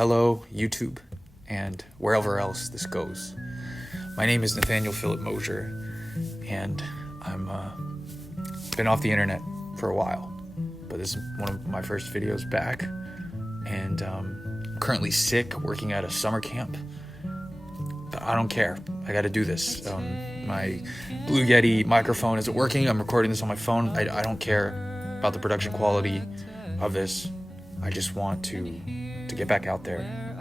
hello, YouTube, and wherever else this goes. My name is Nathanael Philip Mosher, and I'm been off the internet for a while, but this is one of my first videos back, and I'm currently sick, working at a summer camp, but I don't care. I gotta do this. My Blue Yeti microphone isn't working. I'm recording this on my phone. I don't care about the production quality of this. I just want to get back out there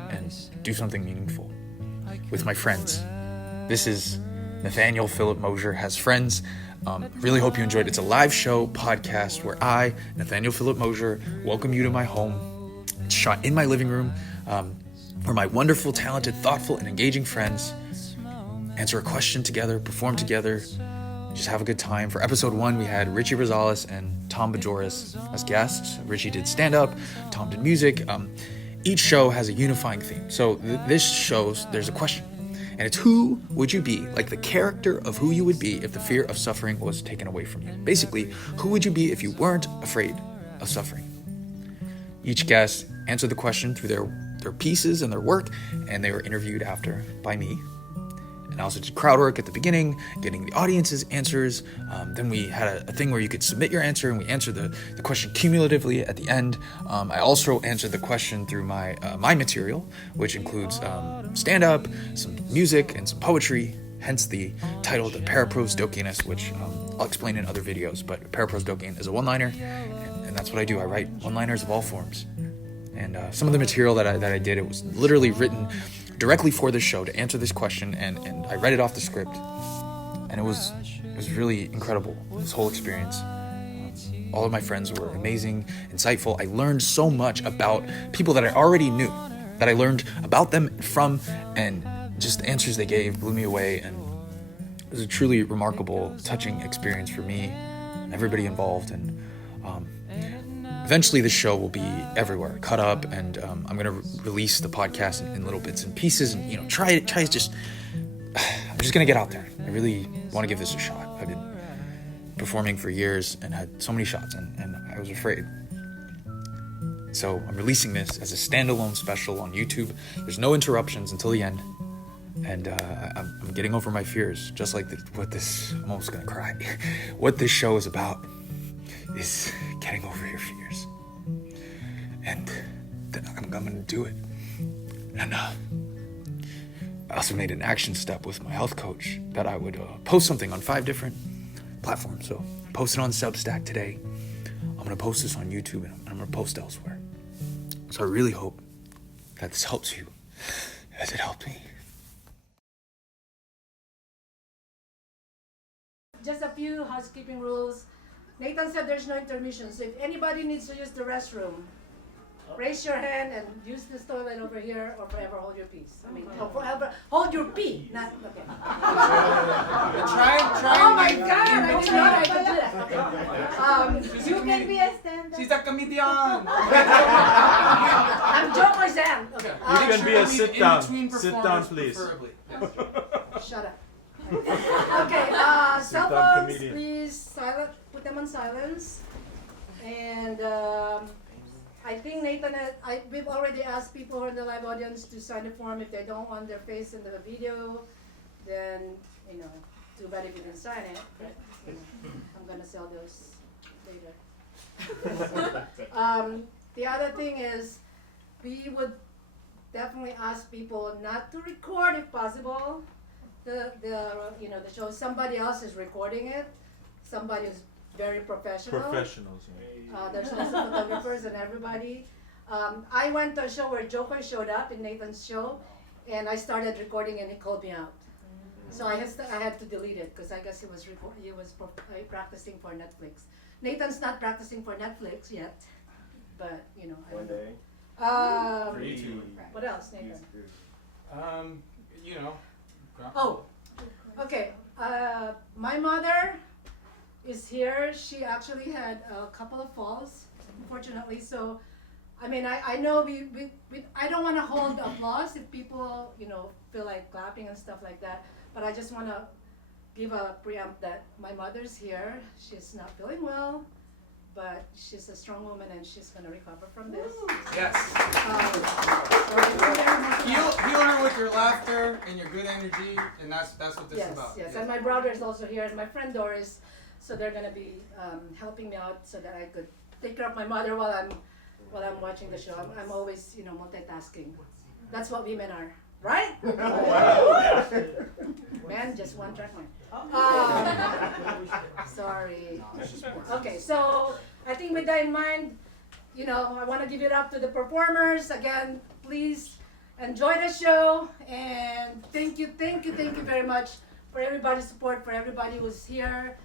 and do something meaningful with my friends. This is Nathanael Philip Mosher Has Friends. Really hope you enjoyed. It's a live show podcast where I, Nathanael Philip Mosher, welcome you to my home. It's shot in my living room, where my wonderful, talented, thoughtful, and engaging friends answer a question together, perform together, just have a good time. For episode 1, we had Rosales and Bajoras as guests. Richie did stand-up, Tom did music. Each show has a unifying theme. So this shows there's a question. And it's, who would you be? Like the character of who you would be if the fear of suffering was taken away from you. Basically, who would you be if you weren't afraid of suffering? Each guest answered the question through their pieces and their work, and they were interviewed after by me. And I also did crowd work at the beginning, getting the audience's answers. Then we had a thing where you could submit your answer, and we answered the question cumulatively at the end. I also answered the question through my material, which includes stand-up, some music, and some poetry, hence the title, The Paraprosdokianist, which I'll explain in other videos. But Paraprosdokian is a one-liner, and that's what I do. I write one-liners of all forms. And some of the material that I did, it was literally written directly for this show to answer this question, and I read it off the script, and it was really incredible, this whole experience. All of my friends were amazing, insightful. I learned so much about people that I already knew, that I learned about them from, and just the answers they gave blew me away, and it was a truly remarkable, touching experience for me and everybody involved. And eventually this show will be everywhere, cut up, and I'm going to release the podcast in little bits and pieces, and, I'm just going to get out there. I really want to give this a shot. I've been performing for years and had so many shots, and I was afraid. So I'm releasing this as a standalone special on YouTube. There's no interruptions until the end, and I'm getting over my fears, just like I'm almost going to cry. What this show is about is getting over your fears, and I'm gonna do it. And I also made an action step with my health coach that I would post something on 5 different platforms. So post it on Substack today. I'm gonna post this on YouTube, and I'm gonna post elsewhere. So I really hope that this helps you as it helped me. Just a few housekeeping rules. Nathan said there's no intermission, so if anybody needs to use the restroom, raise your hand and use this toilet over here, or forever hold your peace. Forever hold your pee, not, okay. Try. Oh my God, I didn't know I could do that. Okay. You can be a stand-up. She's a comedian. I'm Joe Moisan. Okay. You can be a sit-down. Sit-down, Please. Shut up. Okay, cell phones, comedian. please put them on silence. And I think Nathan, we've already asked people in the live audience to sign the form. If they don't want their face in the video, then, too bad if you didn't sign it. But, I'm gonna sell those later. The other thing is, we would definitely ask people not to record if possible. The show. Somebody else is recording it. Somebody is very professional. Professionals. There's also photographers and everybody. I went to a show where Joker showed up in Nathan's show, and I started recording, and he called me out. So I had to delete it because I guess he was practicing for Netflix. Nathan's not practicing for Netflix yet, but One day. For YouTube. What else, Nathan? Oh. Okay. My mother is here. She actually had a couple of falls, unfortunately. So, I know I don't want to hold applause if people, feel like clapping and stuff like that. But I just want to give a preempt that my mother's here. She's not feeling well, but she's a strong woman and she's going to recover from this. Yes. So your laughter and your good energy, and that's what this is about. Yes, and my brother is also here, and my friend Doris, so they're gonna be helping me out so that I could take care of my mother while I'm watching the show. I'm always, multitasking. That's what women are, right? Man, just one track mind. Sorry. Okay, so I think with that in mind, I want to give it up to the performers. Again, please enjoy the show, and thank you very much for everybody's support, for everybody who's here.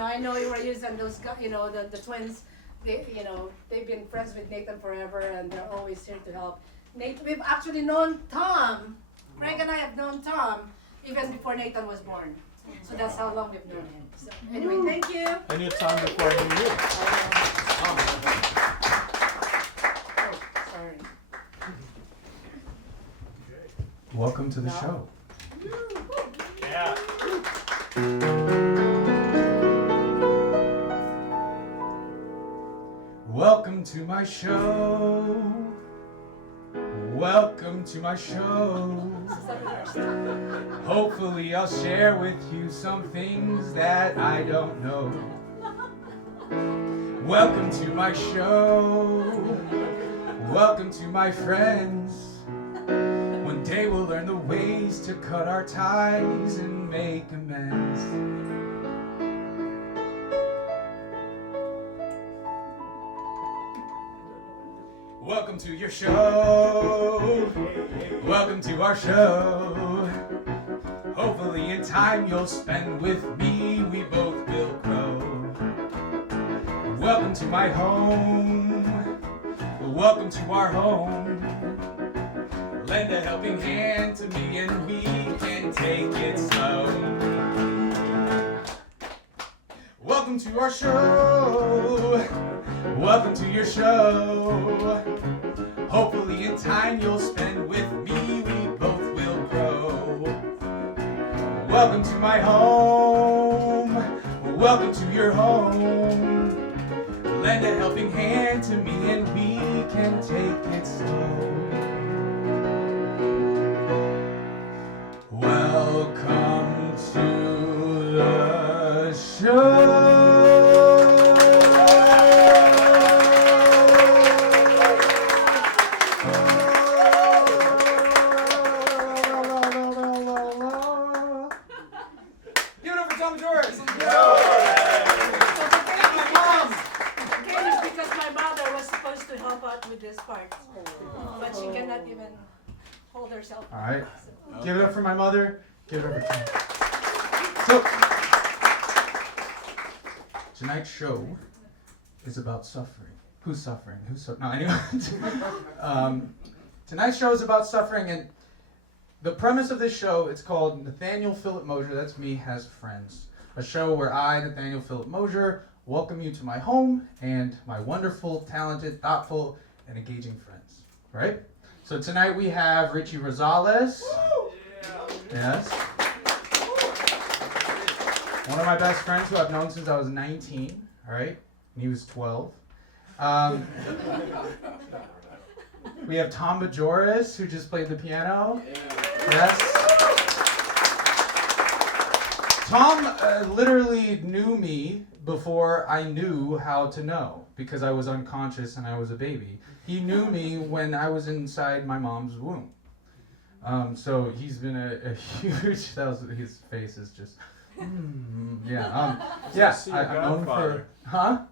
I know you were using those, the twins. They've been friends with Nathan forever, and they're always here to help. We've actually known Tom. Greg and I have known Tom even before Nathan was born. So that's how long we've known him. So anyway, thank you. I knew Tom before I knew you. Oh, sorry. Welcome to the show. Yeah. Welcome to my show. Welcome to my show. Hopefully I'll share with you some things that I don't know. Welcome to my show. Welcome to my friends. One day we'll learn the ways to cut our ties and make amends. Welcome to your show. Welcome to our show. Hopefully in time you'll spend with me, we both will grow. Welcome to my home. Welcome to our home. Lend a helping hand to me and we can take it slow. Welcome to our show. Welcome to your show. Hopefully in time you'll spend with me, we both will grow. Welcome to my home. Welcome to your home. Lend a helping hand to me and we can take it slow. Welcome to the show. Give it up for Tom Bajoras. Again, it's because my mother was supposed to help out with this part, but she cannot even hold herself. All right. Give it up for my mother. Give it up for Tom. So, tonight's show is about suffering. Who's suffering? No, anyway. Tonight's show is about suffering, and the premise of this show, it's called Nathanael Philip Mosher, that's me, has friends. A show where I, Nathanael Philip Mosher, welcome you to my home and my wonderful, talented, thoughtful, and engaging friends. Right? So tonight we have Rosales. Yes. One of my best friends who I've known since I was 19. All right? And he was 12. We have Tom Bajoras, who just played the piano. Yes. Tom literally knew me before I knew how to know, because I was unconscious and I was a baby. He knew me when I was inside my mom's womb. So he's been a huge, his face is just, yeah. I've known him for,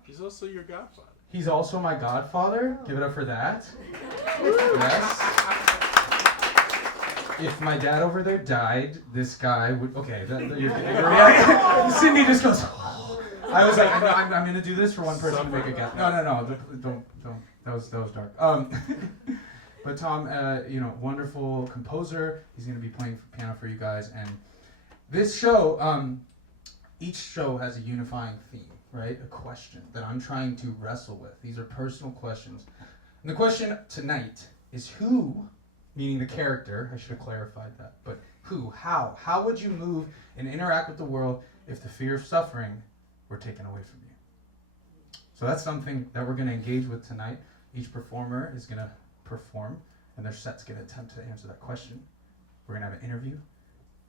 He's also your godfather. He's also my godfather. Give it up for that. Yes. If my dad over there died, this guy would. Okay, Cindy just goes. I was like, I'm gonna do this for one person to make a guess. No, don't. That was dark. But Tom, wonderful composer. He's gonna be playing piano for you guys, and this show, each show has a unifying theme. Right? A question that I'm trying to wrestle with. These are personal questions. And the question tonight is who, meaning the character, I should have clarified that, but who, how would you move and interact with the world if the fear of suffering were taken away from you? So that's something that we're going to engage with tonight. Each performer is going to perform, and their set's going to attempt to answer that question. We're gonna have an interview.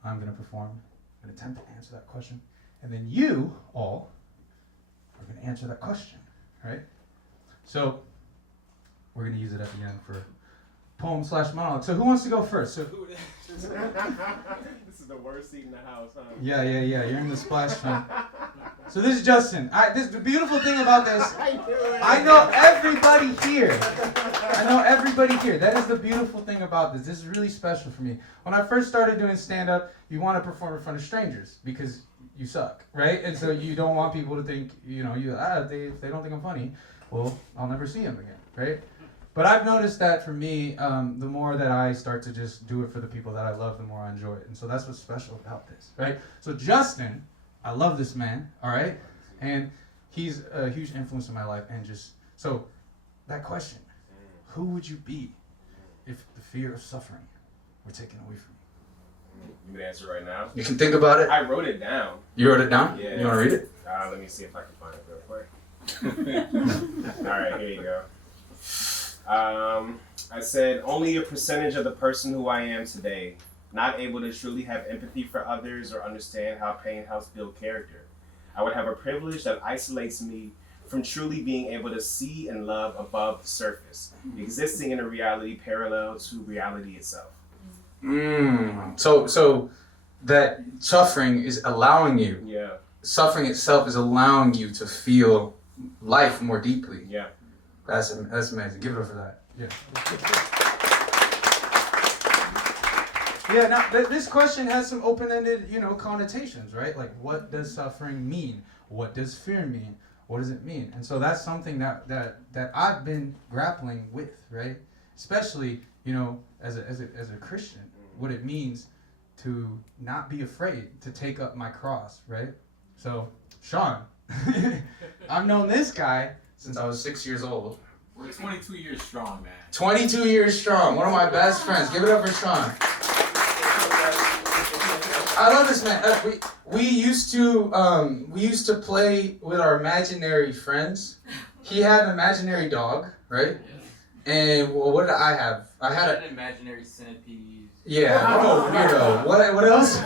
I'm gonna perform. I'm gonna attempt to answer that question, and then you all are gonna answer that question, right? So we're gonna use it at the end for poem/monologue. So who wants to go first? So This is the worst seat in the house, huh? yeah. You're in the splash film. So this is Justin. The beautiful thing about this, I know everybody here. That is the beautiful thing about this. This is really special for me. When I first started doing stand-up, you want to perform in front of strangers because you suck, right? And so you don't want people to think, if they don't think I'm funny, well, I'll never see them again, right? But I've noticed that for me, the more that I start to just do it for the people that I love, the more I enjoy it. And so that's what's special about this, right? So Justin, I love this man, all right? And he's a huge influence in my life. And so that question, who would you be if the fear of suffering were taken away from you? You can answer right now. You can think about it. I wrote it down. You wrote it down? Yeah. You want to read it? Let me see if I can find it real quick. All right, here you go. I said, only a percentage of the person who I am today, not able to truly have empathy for others or understand how pain helps build character. I would have a privilege that isolates me from truly being able to see and love above the surface, existing in a reality parallel to reality itself. So that suffering is allowing you. Yeah. Suffering itself is allowing you to feel life more deeply. Yeah. That's amazing. Give it up for that. Yeah. Yeah. Now this question has some open-ended, connotations, right? Like, what does suffering mean? What does fear mean? What does it mean? And so that's something that I've been grappling with, right? Especially, as a Christian, what it means to not be afraid to take up my cross, right? So, Shon, I've known this guy since I was 6 years old. We're 22 years strong, man. 22 years strong. One of my best friends. Give it up for Shon. I love this man. We used to play with our imaginary friends. He had an imaginary dog, right? And what did I have? I had an imaginary centipede. Yeah. Oh, weirdo. What else?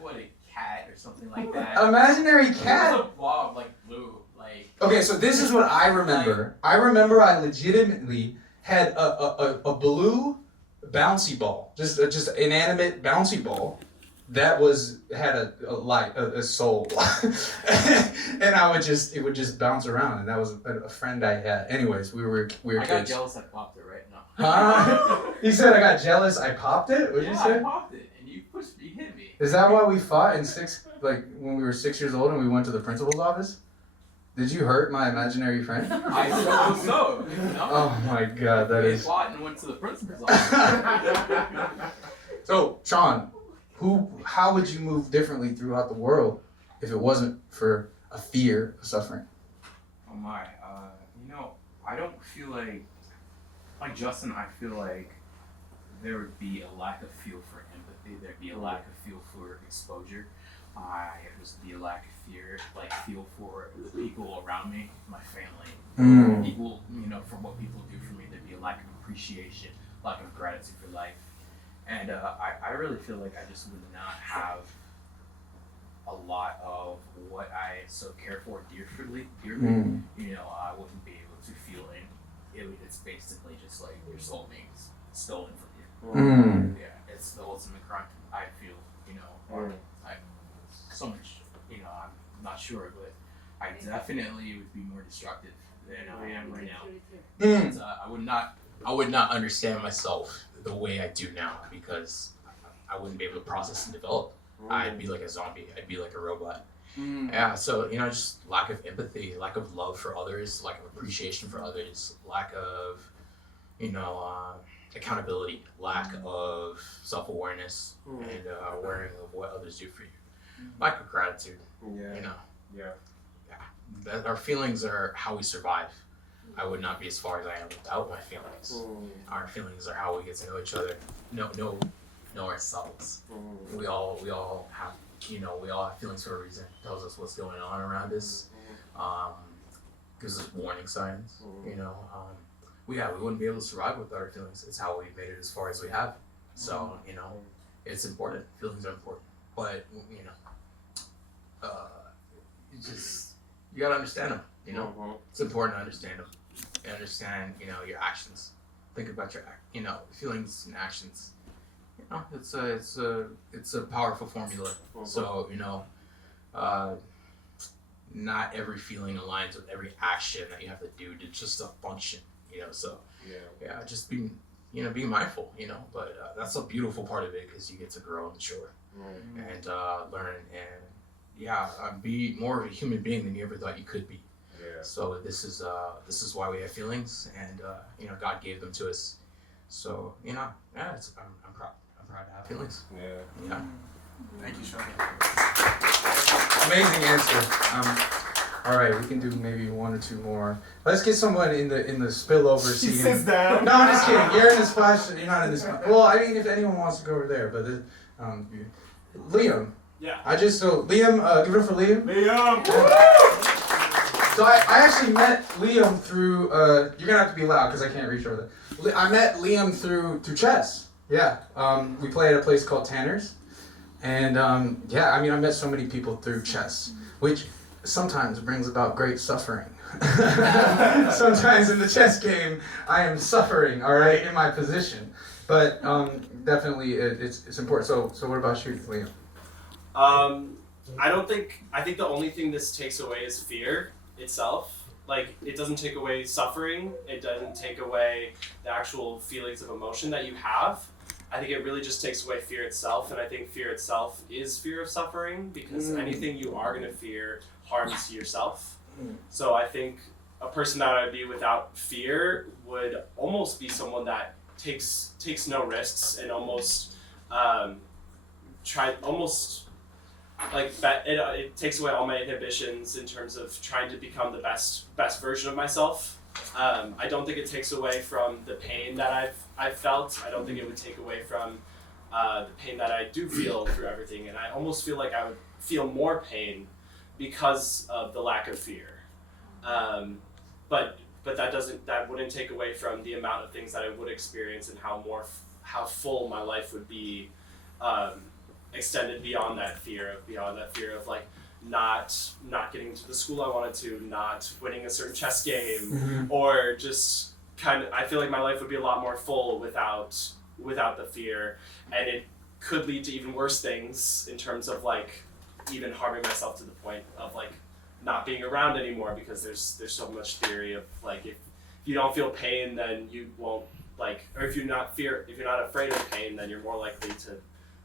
What, a cat or something like that? Imaginary cat. It was a blob, like blue, like. Okay, so this is what I remember. I remember I legitimately had a blue bouncy ball, just inanimate bouncy ball that had a soul, and it would just bounce around, and that was a friend I had. Anyways, we were I kids. got jealous. I popped it right now. Huh? He said I got jealous. I popped it. What'd you say? I popped it, and you hit me. Is that why we fought when we were 6 years old and we went to the principal's office? Did you hurt my imaginary friend? I suppose so. Oh my God, that We is. fought and went to the principal's office. So, Shon, how would you move differently throughout the world if it wasn't for a fear of suffering? Oh my, I don't feel like Justin, I feel like there would be a lack of feel for empathy. There'd be a lack of feel for exposure. It would be a lack of feel for the people around me, my family, people, for what people do for me. There'd be a lack of appreciation, lack of gratitude for life. And I really feel like I just would not have a lot of what I so care for dearly. I wouldn't be able to feel it. It's basically just like your soul being stolen from you. Yeah, it's the ultimate crime. I feel, so much, I'm not sure, but I definitely would be more destructive than I am right now. Because, I would not understand myself the way I do now because I wouldn't be able to process and develop. I'd be like a zombie. I'd be like a robot. Yeah, so, just lack of empathy, lack of love for others, lack of appreciation for others, lack of, accountability, lack of self-awareness, and awareness of what others do for you. Lack of gratitude, That our feelings are how we survive. I would not be as far as I am without my feelings. Our feelings are how we get to know each other, know ourselves. We all have feelings for a reason. It tells us what's going on around us. Gives us warning signs. We wouldn't be able to survive without our feelings. It's how we made it as far as we have. So, you know, it's important. Feelings are important. But, you know, you gotta understand them, you know? It's important to understand them. And understand, you know, your actions. Think about your, you know, feelings and actions. You know, it's a powerful formula. So, you know, not every feeling aligns with every action that you have to do to just function, you know? So, yeah, just being mindful, you know? But that's a beautiful part of it because you get to grow and mature and learn and be more of a human being than you ever thought you could be. Yeah. So this is why we have feelings, and you know, God gave them to us. So, you know, yeah, I'm proud to have feelings. Yeah. Thank you, Shon. Amazing answer. All right, we can do maybe one or two more. Let's get someone in the spillover seat. She sits down. No, I'm just kidding. You're in the splash. You're not in this. Well, I mean, if anyone wants to go over there, but Liam. Yeah. Liam, give it up for Liam. Liam. So I actually met Liam through. You're gonna have to be loud because I can't reach over there. I met Liam through chess. Yeah. We play at a place called Tanner's, and yeah, I mean, I met so many people through chess, which sometimes brings about great suffering. Sometimes in the chess game, I am suffering. All right, in my position, but definitely it's important. So what about you, Liam? I think the only thing this takes away is fear itself. Like, it doesn't take away suffering. It doesn't take away the actual feelings of emotion that you have. I think it really just takes away fear itself, and I think fear itself is fear of suffering, because anything you are going to fear harms yourself. So I think a person that I'd be without fear would almost be someone that takes no risks and almost it takes away all my inhibitions in terms of trying to become the best version of myself. I don't think it takes away from the pain that I've felt. I don't think it would take away from the pain that I do feel through everything, and I almost feel like I would feel more pain because of the lack of fear. But that wouldn't take away from the amount of things that I would experience and how full my life would be. Extended beyond that fear of like not getting to the school I wanted to, not winning a certain chess game, or just kind of, I feel like my life would be a lot more full without the fear, and it could lead to even worse things in terms of like even harming myself to the point of like not being around anymore, because there's so much theory of like if you don't feel pain, then you won't like, or if you're not afraid of pain, then you're more likely to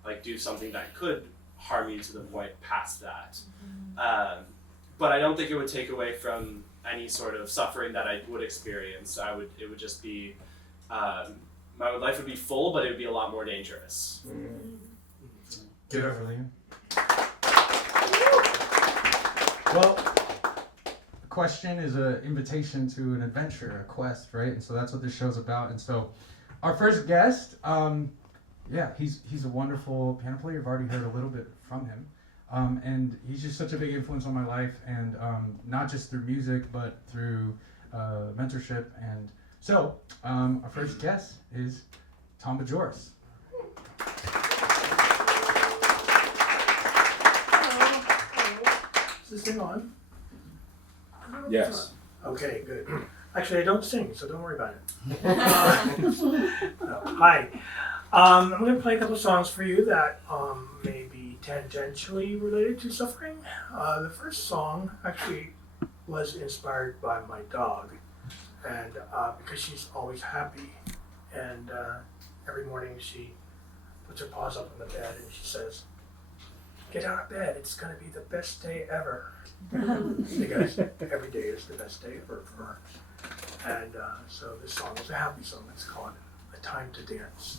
like do something that could harm you to the point past that. But I don't think it would take away from any sort of suffering that I would experience. It would just be, my life would be full, but it would be a lot more dangerous. Get over, Liam. Well, a question is an invitation to an adventure, a quest, right? And so that's what this show's about. And so our first guest, yeah, he's a wonderful piano player. You've already heard a little bit from him. And he's just such a big influence on my life, and not just through music, but through mentorship. And so our first guest is Tom Bajoras. Is this thing on? Yes. Okay, good. Actually, I don't sing, so don't worry about it. Hi. I'm going to play a couple songs for you that may be tangentially related to suffering. The first song actually was inspired by my dog, and because she's always happy, and every morning she puts her paws up on the bed and she says, "Get out of bed, it's going to be the best day ever." Because every day is the best day ever for her. And so this song is a happy song. It's called "A Time to Dance."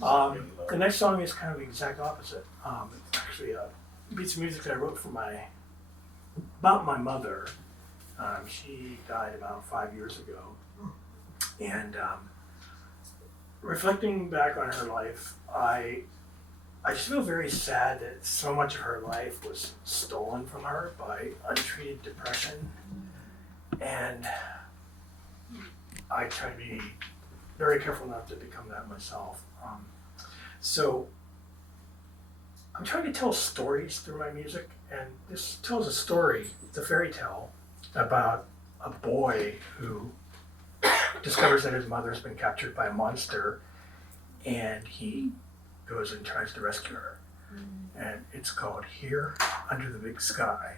The next song is kind of the exact opposite. It's actually a piece of music that I wrote for about my mother. She died about 5 years ago. And reflecting back on her life, I just feel very sad that so much of her life was stolen from her by untreated depression. And I try to be very careful not to become that myself. So I'm trying to tell stories through my music, and this tells a story, it's a fairy tale about a boy who discovers that his mother's been captured by a monster, and he goes and tries to rescue her. And it's called Here Under the Big Sky.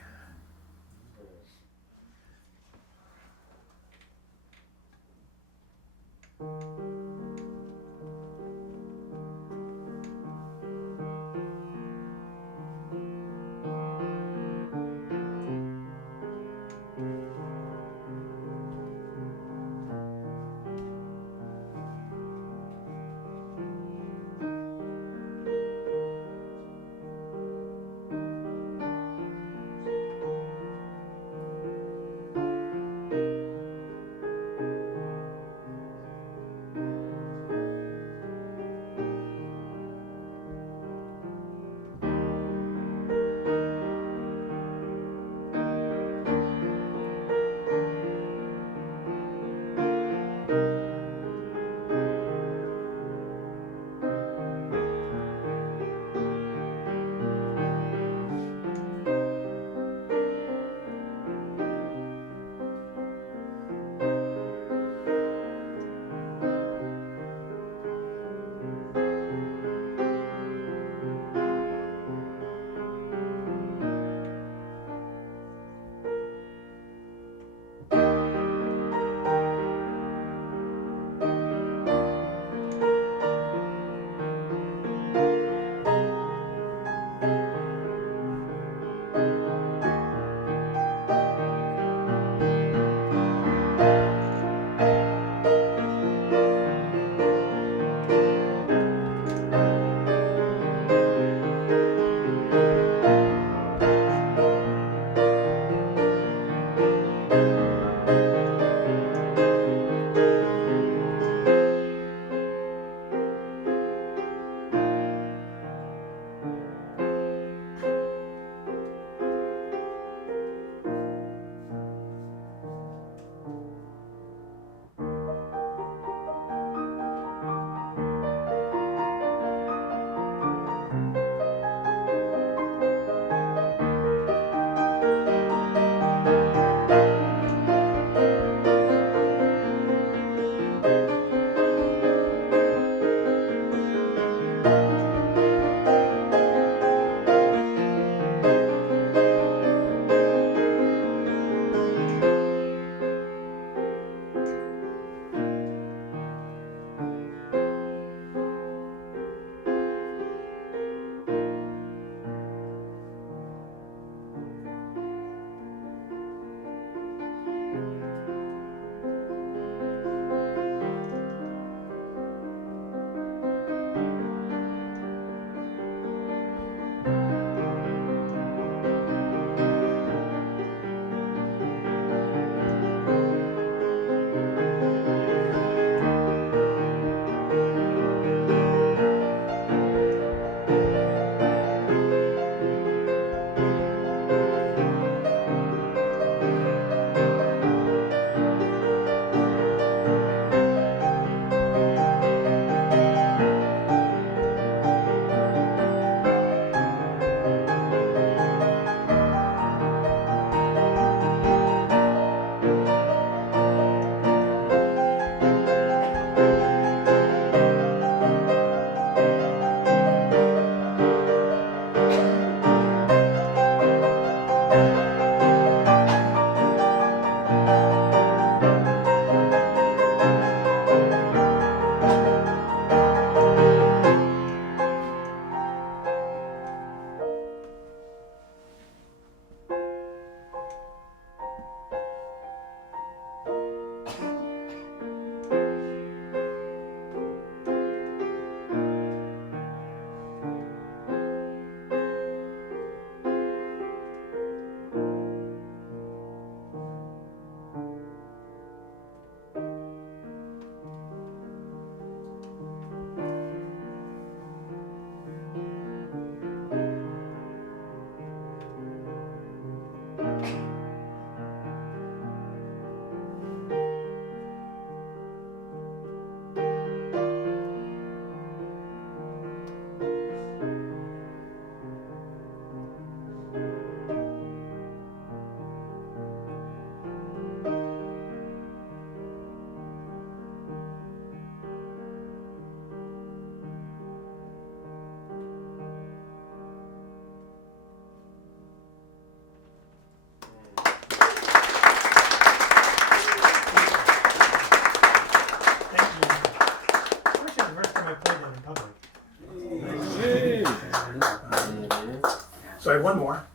So I have one more.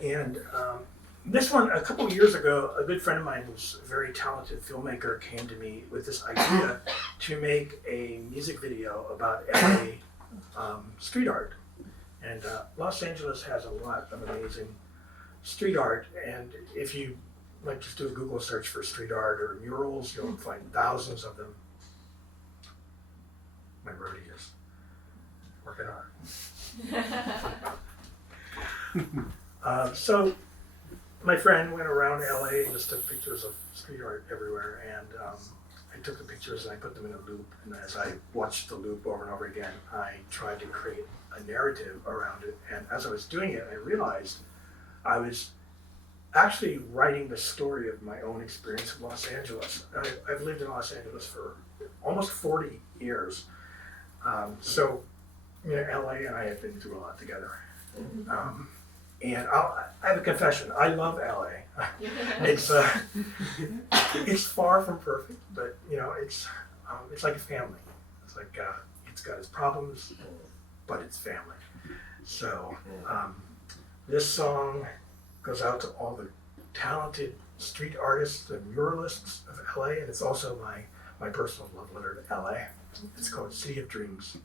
And this one, a couple of years ago, a good friend of mine who's a very talented filmmaker came to me with this idea to make a music video about LA street art. And Los Angeles has a lot of amazing street art. And if you like just do a Google search for street art or murals, you'll find thousands of them. My roadie is working hard. So my friend went around LA and just took pictures of street art everywhere, and I took the pictures and I put them in a loop, and as I watched the loop over and over again, I tried to create a narrative around it. And as I was doing it, I realized I was actually writing the story of my own experience in Los Angeles. I've lived in Los Angeles for almost 40 years. So, you know, LA and I have been through a lot together. And I have a confession. I love LA. It's far from perfect, but you know, it's like a family. It's like it's got its problems, but it's family. So this song goes out to all the talented street artists and muralists of LA, and it's also my personal love letter to LA. It's called City of Dreams.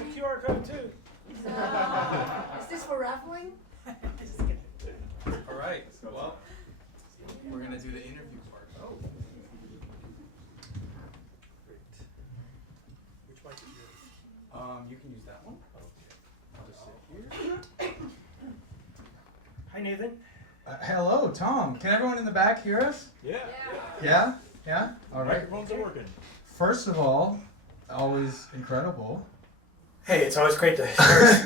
have a QR code too. Is this for raffling? Just kidding. All right. Well, we're gonna do the interview part. Oh. Great. Which mic is yours? You can use that one. Okay. I'll just sit here. Hi, Nathan. Hello, Tom. Can everyone in the back hear us? Yeah. Yeah? Yeah? All right. Microphones are working. First of all, always incredible. Hey, it's always great to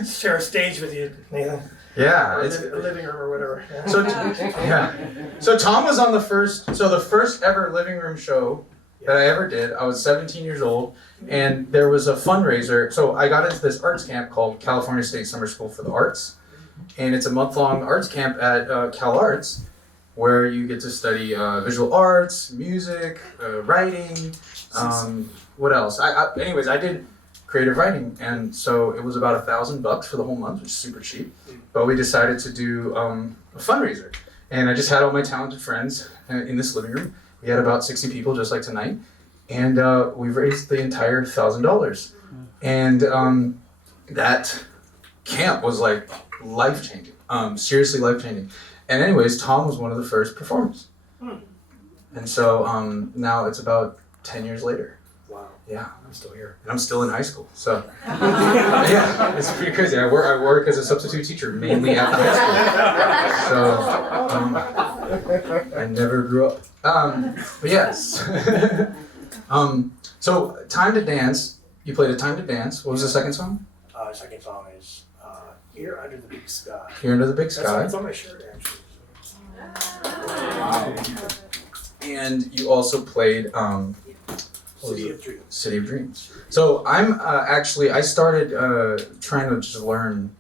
share a stage with you, Nathan. Yeah, Or it's a living room or whatever. Yeah. so yeah. So Tom was on the first ever living room show that I ever did. I was 17 years old, and there was a fundraiser. So I got into this arts camp called California State Summer School for the Arts, and it's a month-long arts camp at Cal Arts, where you get to study visual arts, music, writing. What else? Anyways, I did creative writing, and so it was about $1,000 for the whole month, which is super cheap. But we decided to do a fundraiser, and I just had all my talented friends in this living room. We had about 60 people, just like tonight, and we raised the entire $1,000. And that camp was like life-changing, seriously life-changing. And anyways, Tom was one of the first performers, and so now it's about 10 years later. Wow. Yeah. I'm still here. And I'm still in high school, so yeah, it's pretty crazy. I work as a substitute teacher mainly after high school, so I never grew up. But yes, so Time to Dance. You played a Time to Dance. What was the second song? Second song is Here Under the Big Sky. Here Under the Big Sky. That's on my shirt, actually. Wow. And you also played City of Dreams. City of Dreams. So I'm I started trying to just learn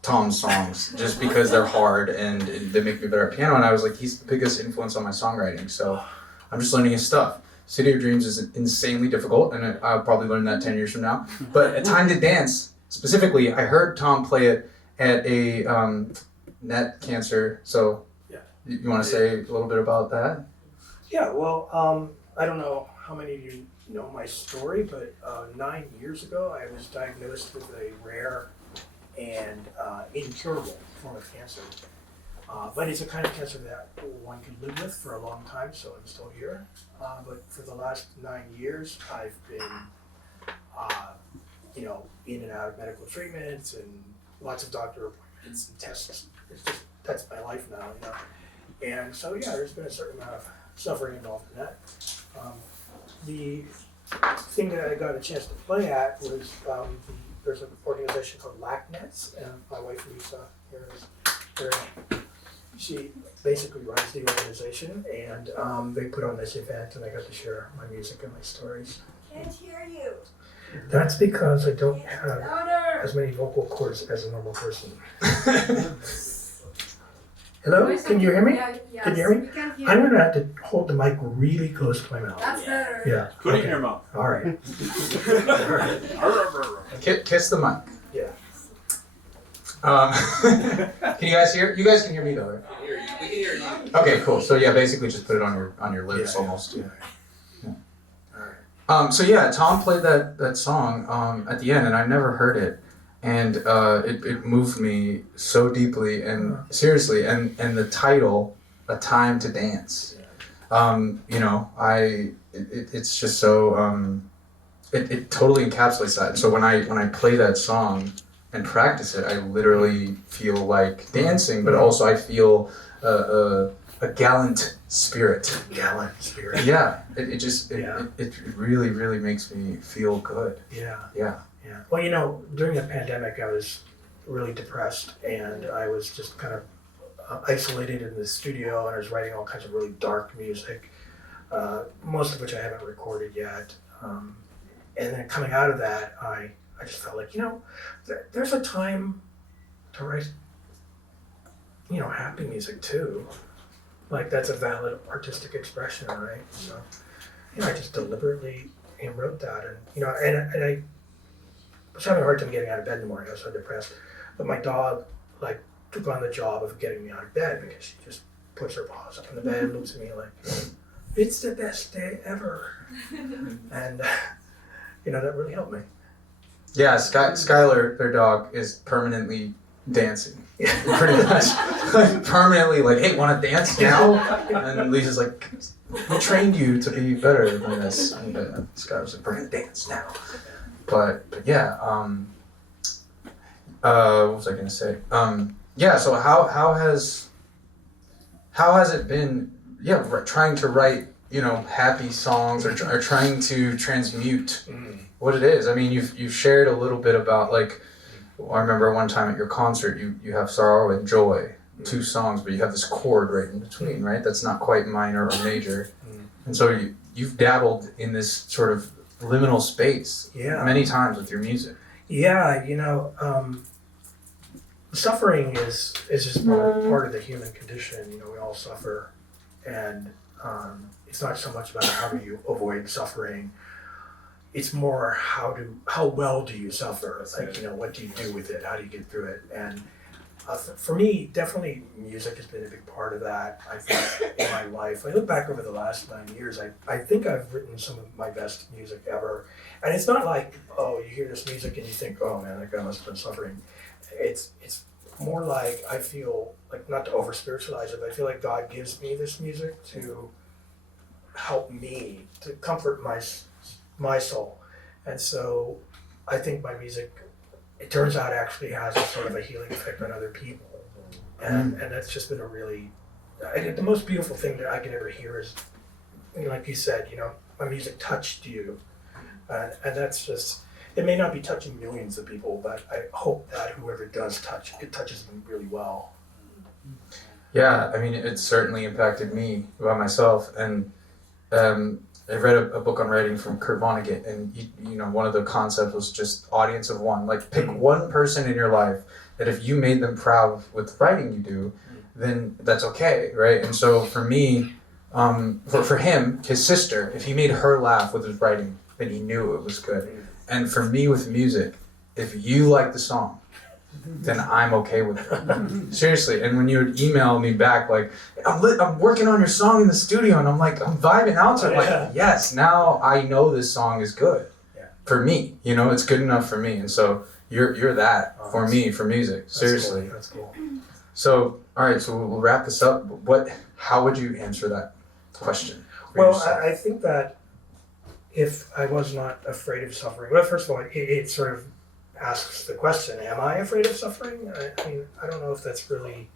Tom's songs just because they're hard and they make me better at piano. And I was like, he's the biggest influence on my songwriting. So I'm just learning his stuff. City of Dreams is insanely difficult, and I'll probably learn that 10 years from now. But at Time to Dance, specifically, I heard Tom play it at a net cancer. So yeah. You want to say a little bit about that? Yeah, well, I don't know how many of you know my story, but 9 years ago I was diagnosed with a rare and incurable form of cancer. But it's a kind of cancer that one can live with for a long time, so I'm still here. But for the last 9 years, I've been, in and out of medical treatments and lots of doctor appointments and tests. It's just, that's my life now, And so, yeah, there's been a certain amount of suffering involved in that. The thing that I got a chance to play at was there's an organization called LACNets, and my wife Lisa here is she basically runs the organization, and they put on this event, and I got to share my music and my stories. Can't hear you. That's because I don't have as many vocal cords as a normal person. Hello? Can you hear me? Yeah, yes, Can you hear me? we can hear I'm you. going to have to hold the mic really close to my mouth. That's better. Yeah. Put it okay. in your mouth. All right. Kiss the mic. Yeah. Can you guys hear? You guys can hear me though, right? We can hear you. Okay, cool. So yeah, basically just put it on your lips almost. Yeah. So yeah, Tom played that song at the end, and I never heard it, and it moved me so deeply and seriously. And the title, "A Time to Dance," it's just so it totally encapsulates that. So when I play that song and practice it, I literally feel like dancing, but also I feel a gallant spirit. Gallant spirit. Yeah, it really, really makes me feel good. Yeah. Yeah. Yeah. Well, during the pandemic, I was really depressed, and I was just kind of isolated in the studio, and I was writing all kinds of really dark music, most of which I haven't recorded yet. And then coming out of that, I just felt like, there's a time to write, happy music too. Like that's a valid artistic expression, right? So, I just deliberately wrote that, and and I was having a hard time getting out of bed in the morning. I was so depressed, but my dog took on the job of getting me out of bed because she just puts her paws up in the bed and looks at me like, "It's the best day ever," and that really helped me. Yeah, Skylar, their dog, is permanently dancing. Pretty much. Permanently like, hey, want to dance now? And Lisa's like, we trained you to be better than this. And Skylar's like, we're going to dance now. But yeah, what was I going to say? Yeah, so how has it been, trying to write, happy songs or trying to transmute what it is? I mean, you've shared a little bit about, like, I remember one time at your concert, you have Sorrow and Joy, 2 songs, but you have this chord right in between, right? That's not quite minor or major. And so you've dabbled in this sort of liminal space many times with your music. Yeah, suffering is just part of the human condition. We all suffer, and it's not so much about how do you avoid suffering. It's more how well do you suffer? Like, what do you do with it? How do you get through it? And for me, definitely music has been a big part of that. I think in my life, I look back over the last 9 years, I think I've written some of my best music ever. And it's not like, oh, you hear this music and you think, oh man, that guy must have been suffering. It's more like, I feel like, not to over spiritualize it, but I feel like God gives me this music to help me, to comfort my soul. And so I think my music, it turns out, actually has a sort of a healing effect on other people. And that's just been the most beautiful thing that I can ever hear is, like you said, my music touched you. And that's just, it may not be touching millions of people, but I hope that whoever it does touch, it touches them really well. Yeah, I mean, it certainly impacted me by myself. And I read a book on writing from Kurt Vonnegut, and one of the concepts was just audience of one. Like, pick one person in your life that if you made them proud with the writing you do, then that's okay, right? And so for me, for him, his sister, if he made her laugh with his writing, then he knew it was good. And for me with music, if you like the song, then I'm okay with it. Seriously. And when you would email me back, like, I'm working on your song in the studio, and I'm like, I'm vibing out to it. I'm like, yes, now I know this song is good for me. It's good enough for me. And so you're that for me, for music. Seriously. That's cool. So, all right, so we'll wrap this up. How would you answer that question? Well, I think that if I was not afraid of suffering, well, first of all, it sort of asks the question, am I afraid of suffering? I mean, I don't know if that's really,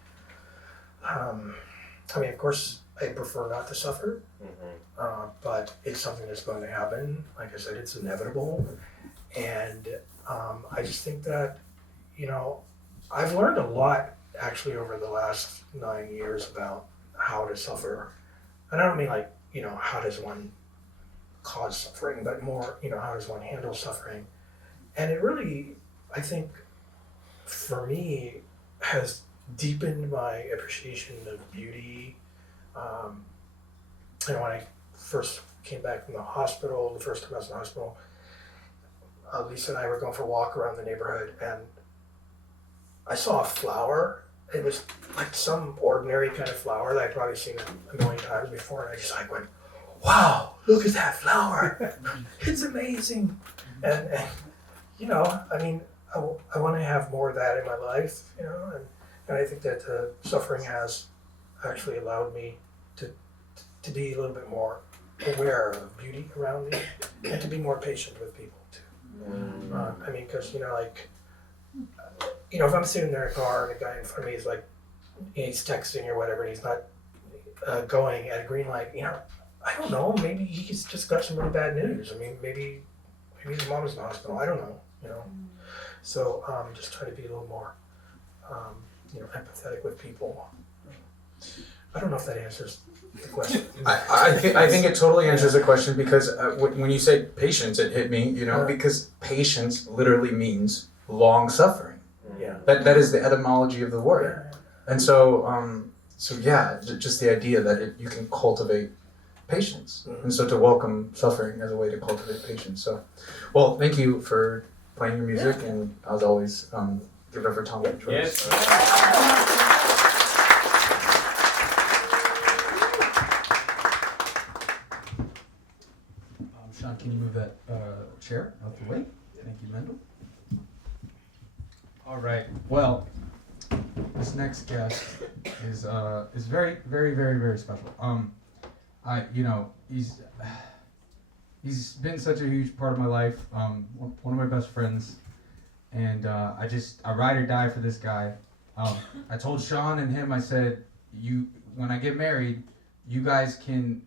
of course, I prefer not to suffer, but it's something that's going to happen. Like I said, it's inevitable. And I just think that, I've learned a lot actually over the last 9 years about how to suffer. And I don't mean like, how does one cause suffering, but more, how does one handle suffering? And it really, I think, for me, has deepened my appreciation of beauty. When I first came back from the hospital, the first time I was in the hospital, Lisa and I were going for a walk around the neighborhood, and I saw a flower. It was like some ordinary kind of flower that I'd probably seen a million times before, and I just went, wow, look at that flower. It's amazing. And I want to have more of that in my life, and I think that suffering has actually allowed me to be a little bit more aware of beauty around me and to be more patient with people too. Because, if I'm sitting there in a car and the guy in front of me is like, he's texting or whatever, and he's not going at a green light, I don't know, maybe he's just got some really bad news. Maybe his mom is in the hospital, I don't know, So just try to be a little more, empathetic with people. I don't know if that answers the question. I think it totally answers the question, because when you say patience, it hit me, because patience literally means long suffering. Yeah. That is the etymology of the word. And so, just the idea that you can cultivate patience. And so to welcome suffering as a way to cultivate patience. So, well, thank you for playing your music, and as always, give it up for Tom. Yes. Shon, can you move that chair out the way? Thank you, Mendel. All right. Well, this next guest is very, very, very, very special. He's been such a huge part of my life. One of my best friends, and I ride or die for this guy. I told Shon and him, I said, when I get married, you guys can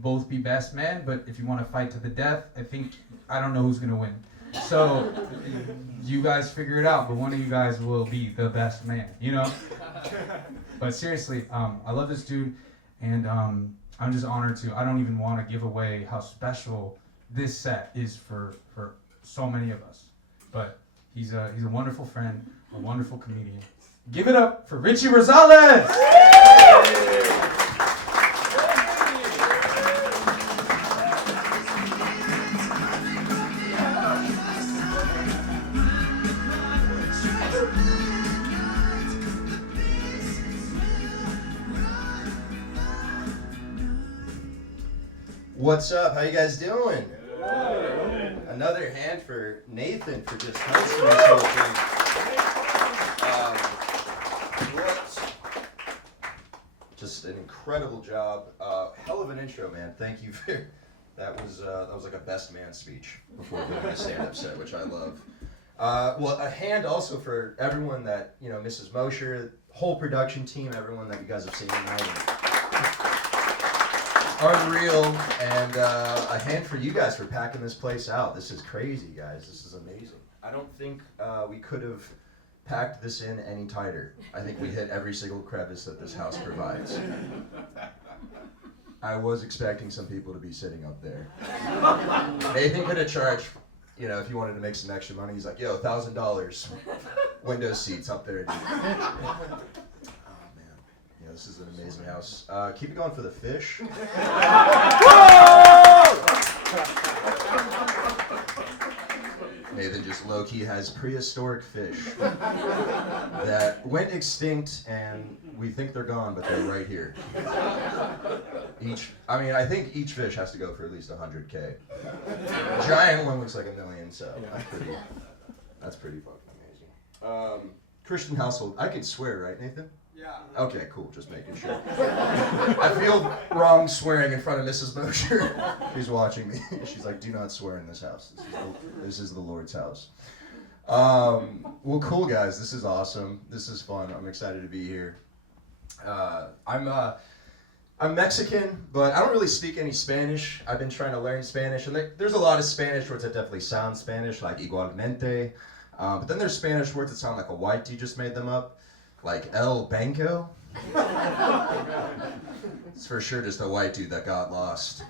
both be best men, but if you want to fight to the death, I don't know who's gonna win. So you guys figure it out, but one of you guys will be the best man, you know? But seriously, I love this dude, and I'm just honored to. I don't even want to give away how special this set is for so many of us. But he's a wonderful friend, a wonderful comedian. Give it up for Richie Rosales! What's up? How you guys doing? Another hand for Nathan for just hosting this whole thing. Just an incredible job. Hell of an intro, man. Thank you for that. Was like a best man speech before doing a stand-up set, which I love. Well, a hand also for everyone that Mrs. Mosher, whole production team, everyone that you guys have seen tonight. Unreal, and a hand for you guys for packing this place out. This is crazy, guys. This is amazing. I don't think we could have packed this in any tighter. I think we hit every single crevice that this house provides. I was expecting some people to be sitting up there. Nathan could have charged, if you wanted to make some extra money. He's like, yo, $1,000 window seats up there. This is an amazing house. Keep it going for the fish. Nathan just low-key has prehistoric fish that went extinct, and we think they're gone, but they're right here. I think each fish has to go for at least $100K. The giant one looks like $1 million, so that's pretty fucking amazing. Christian household. I can swear, right, Nathan? Yeah. Okay, cool. Just making sure. I feel wrong swearing in front of Mrs. Mosher. She's watching me. She's like, "Do not swear in this house. This is the Lord's house." Well, cool, guys. This is awesome. This is fun. I'm excited to be here. I'm Mexican, but I don't really speak any Spanish. I've been trying to learn Spanish, and there's a lot of Spanish words that definitely sound Spanish, like igualmente. But then there's Spanish words that sound like a white dude just made them up. Like El Banco? It's for sure just a white dude that got lost.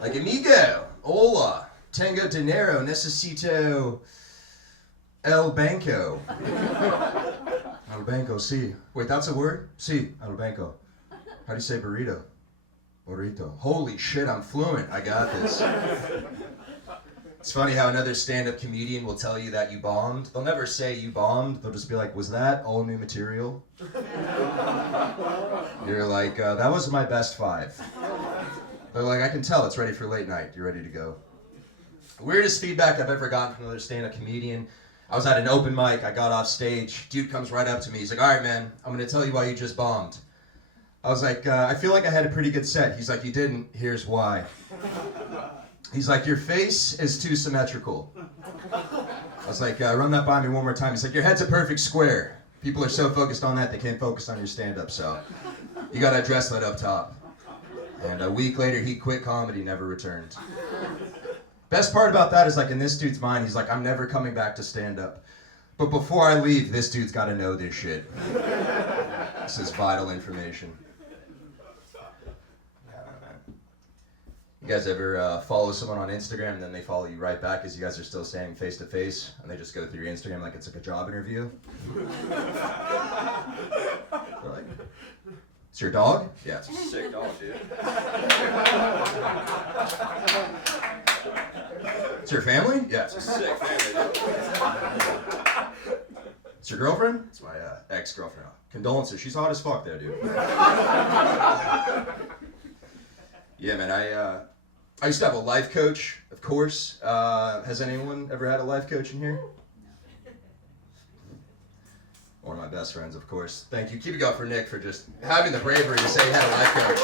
Like amigo, hola, tengo dinero, necesito El Banco. El Banco, sí. Wait, that's a word? Sí, El Banco. How do you say burrito? Burrito. Holy shit, I'm fluent. I got this. It's funny how another stand-up comedian will tell you that you bombed. They'll never say you bombed. They'll just be like, was that all new material? You're like, that was my best 5. They're like, I can tell it's ready for late night. You're ready to go. Weirdest feedback I've ever gotten from another stand-up comedian. I was at an open mic. I got off stage. Dude comes right up to me. He's like, all right, man, I'm going to tell you why you just bombed. I was like, I feel like I had a pretty good set. He's like, you didn't. Here's why. He's like, your face is too symmetrical. I was like, run that by me one more time. He's like, your head's a perfect square. People are so focused on that, they can't focus on your stand-up, so you gotta address that up top. And a week later, he quit comedy, never returned. Best part about that is, like, in this dude's mind, he's like, I'm never coming back to stand-up. But before I leave, this dude's gotta know this shit. This is vital information. You guys ever follow someone on Instagram and then they follow you right back as you guys are still standing face to face and they just go through your Instagram like it's like a job interview? They're like, it's your dog? Yeah, it's a sick dog, dude. It's your family? Yeah, it's a sick family, dude. It's your girlfriend? It's my ex-girlfriend. Condolences, she's hot as fuck there, dude. Yeah, man, I used to have a life coach, of course. Has anyone ever had a life coach in here? One of my best friends, of course. Thank you. Keep it up for Nick for just having the bravery to say he had a life coach.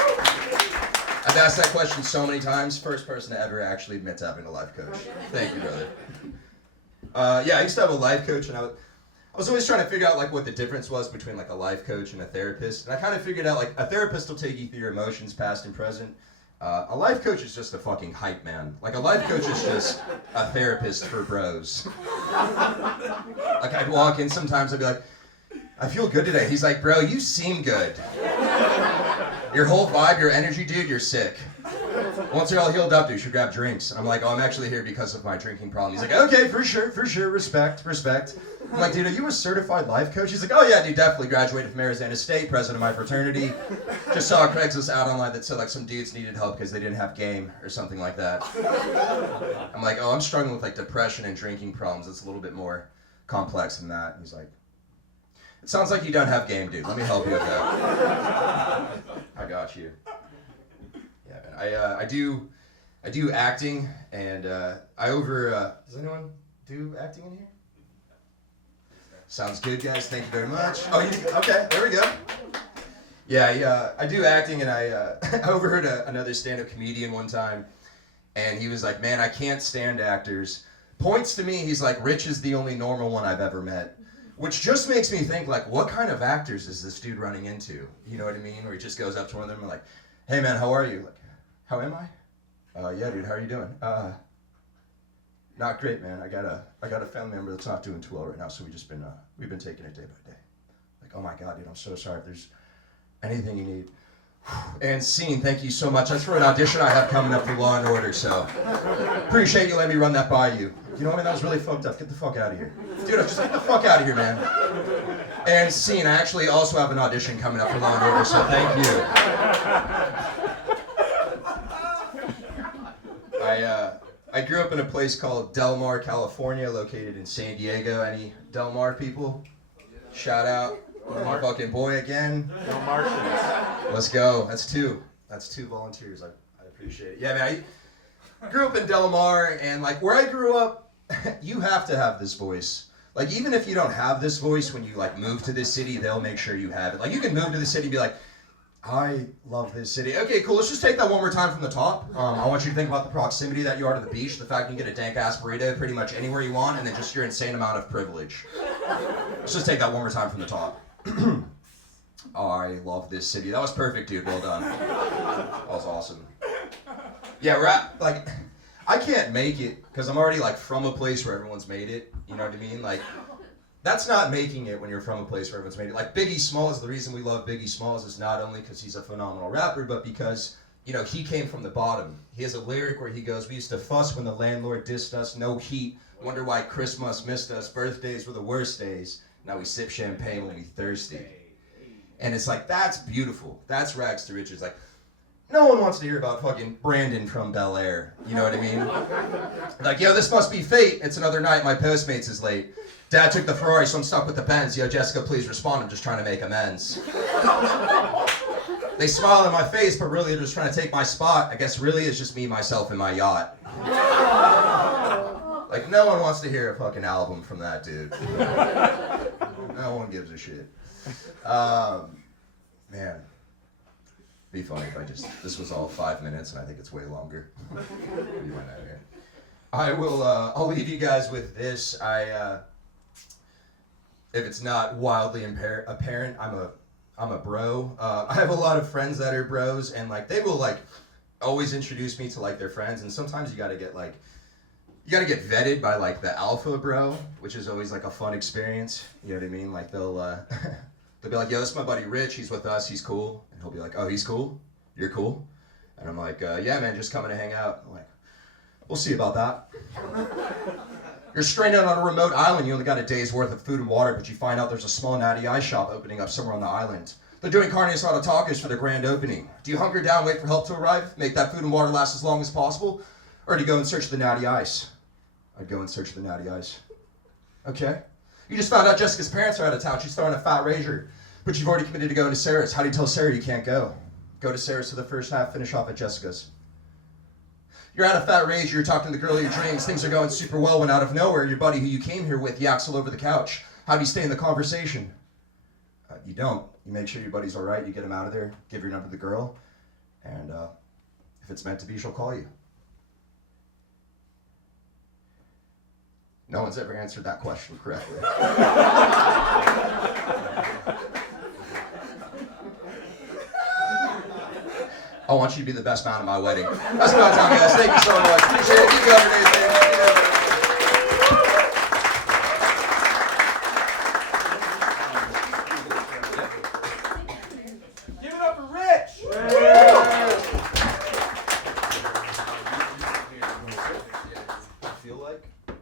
I've asked that question so many times. First person to ever actually admit to having a life coach. Thank you, brother. Yeah, I used to have a life coach, and I was always trying to figure out like what the difference was between like a life coach and a therapist. And I kind of figured out like a therapist will take you through your emotions, past and present. A life coach is just a fucking hype man. Like a life coach is just a therapist for bros. Like I'd walk in sometimes, I'd be like, I feel good today. He's like, bro, you seem good. Your whole vibe, your energy, dude, you're sick. Once you're all healed up, dude, you should grab drinks. And I'm like, oh, I'm actually here because of my drinking problem. He's like, okay, for sure, respect. I'm like, dude, are you a certified life coach? He's like, oh yeah, dude, definitely graduated from Arizona State, president of my fraternity. Just saw a Craigslist ad online that said like some dudes needed help because they didn't have game or something like that. I'm like, oh, I'm struggling with like depression and drinking problems. It's a little bit more complex than that. He's like, it sounds like you don't have game, dude. Let me help you with that. I got you. Yeah, man. I do acting, and does anyone do acting in here? Sounds good, guys. Thank you very much. Oh, okay, there we go. Yeah, I do acting, and I overheard another stand-up comedian one time, and he was like, man, I can't stand actors. Points to me, he's like, Rich is the only normal one I've ever met. Which just makes me think, like, what kind of actors is this dude running into? You know what I mean? Where he just goes up to one of them and like, hey man, how are you? Like, how am I? Yeah, dude, how are you doing? Not great, man. I got a family member that's not doing too well right now, so we've been taking it day by day. Like, oh my God, dude, I'm so sorry. If there's anything you need. And Scene, thank you so much. That's for an audition I have coming up for Law and Order, so appreciate you letting me run that by you. You know what I mean? That was really fucked up. Get the fuck out of here. Dude, just get the fuck out of here, man. And Scene, I actually also have an audition coming up for Law and Order, so thank you. I grew up in a place called Del Mar, California, located in San Diego. Any Del Mar people? Shout out. My fucking boy again. No Martians. Let's go. That's two volunteers. I appreciate it. Yeah, man, I grew up in Del Mar, and like where I grew up, you have to have this voice. Like even if you don't have this voice when you like move to this city, they'll make sure you have it. Like you can move to the city and be like, I love this city. Okay, cool. Let's just take that one more time from the top. I want you to think about the proximity that you are to the beach, the fact you can get a dank ass burrito pretty much anywhere you want, and then just your insane amount of privilege. Let's just take that one more time from the top. I love this city. That was perfect, dude. Well done. That was awesome. Yeah, like, I can't make it because I'm already like from a place where everyone's made it. You know what I mean? Like, that's not making it when you're from a place where everyone's made it. Like Biggie Smalls, the reason we love Biggie Smalls is not only because he's a phenomenal rapper, but because, you know, he came from the bottom. He has a lyric where he goes, we used to fuss when the landlord dissed us, no heat, wonder why Christmas missed us, birthdays were the worst days, now we sip champagne when we thirsty. And it's like, that's beautiful. That's rags to riches. Like, no one wants to hear about fucking Brandon from Bel Air. You know what I mean? Like, yo, this must be fate. It's another night, my Postmates is late. Dad took the Ferrari, so I'm stuck with the Benz. Yo, Jessica, please respond. I'm just trying to make amends. They smile in my face, but really they're just trying to take my spot. I guess really it's just me, myself, and my yacht. Like, no one wants to hear a fucking album from that dude. No one gives a shit. Man. Be funny if this was all 5 minutes, and I think it's way longer. We went out here. I'll leave you guys with this. If it's not wildly apparent, I'm a bro. I have a lot of friends that are bros, and like they will like always introduce me to like their friends, and sometimes you gotta get vetted by like the alpha bro, which is always like a fun experience. You know what I mean? Like they'll be like, yo, this is my buddy Rich, he's with us, he's cool. And he'll be like, oh, he's cool? You're cool? And I'm like, yeah man, just coming to hang out. I'm like, we'll see about that. You're stranded on a remote island, you only got a day's worth of food and water, but you find out there's a small natty ice shop opening up somewhere on the island. They're doing carne asada tacos for their grand opening. Do you hunker down, wait for help to arrive, make that food and water last as long as possible? Or do you go and search the natty ice? I'd go and search the natty ice. Okay. You just found out Jessica's parents are out of town. She's throwing a fat rager. But you've already committed to going to Sarah's. How do you tell Sarah you can't go? Go to Sarah's for the first half, finish off at Jessica's. You're at a fat rager, you're talking to the girl of your dreams. Things are going super well when out of nowhere, your buddy who you came here with yaks all over the couch. How do you stay in the conversation? You don't. You make sure your buddy's all right. You get him out of there. Give your number to the girl, and if it's meant to be, she'll call you. No one's ever answered that question correctly. I want you to be the best man at my wedding. That's about time, guys. Thank you so much. Appreciate it. Keep it up, Give it up for Rich! I feel like. Can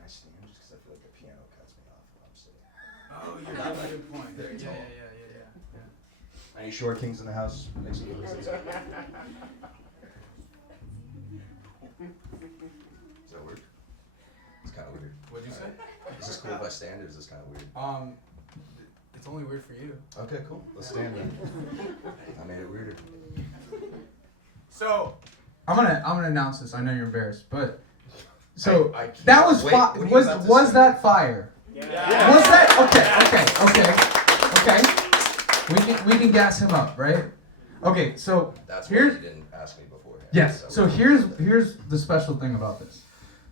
I stand just because I feel like the piano cuts me off when I'm sitting? Oh, you're having a good point. Very tall. Yeah. Any short kings in the house? Make some noise. Does that work? It's kind of weird. What'd you say? Is this cool if I stand, or is this kind of weird? It's only weird for you. Okay, cool. Let's stand then. I made it weirder. So, I'm gonna announce this. I know you're embarrassed, but so I can't that was wait. fi- What are you was about to was say? that fire? Yeah. Was that okay? We can gas him up, right? Okay, so That's why here's you didn't ask me beforehand. yes. So here's the special thing about this.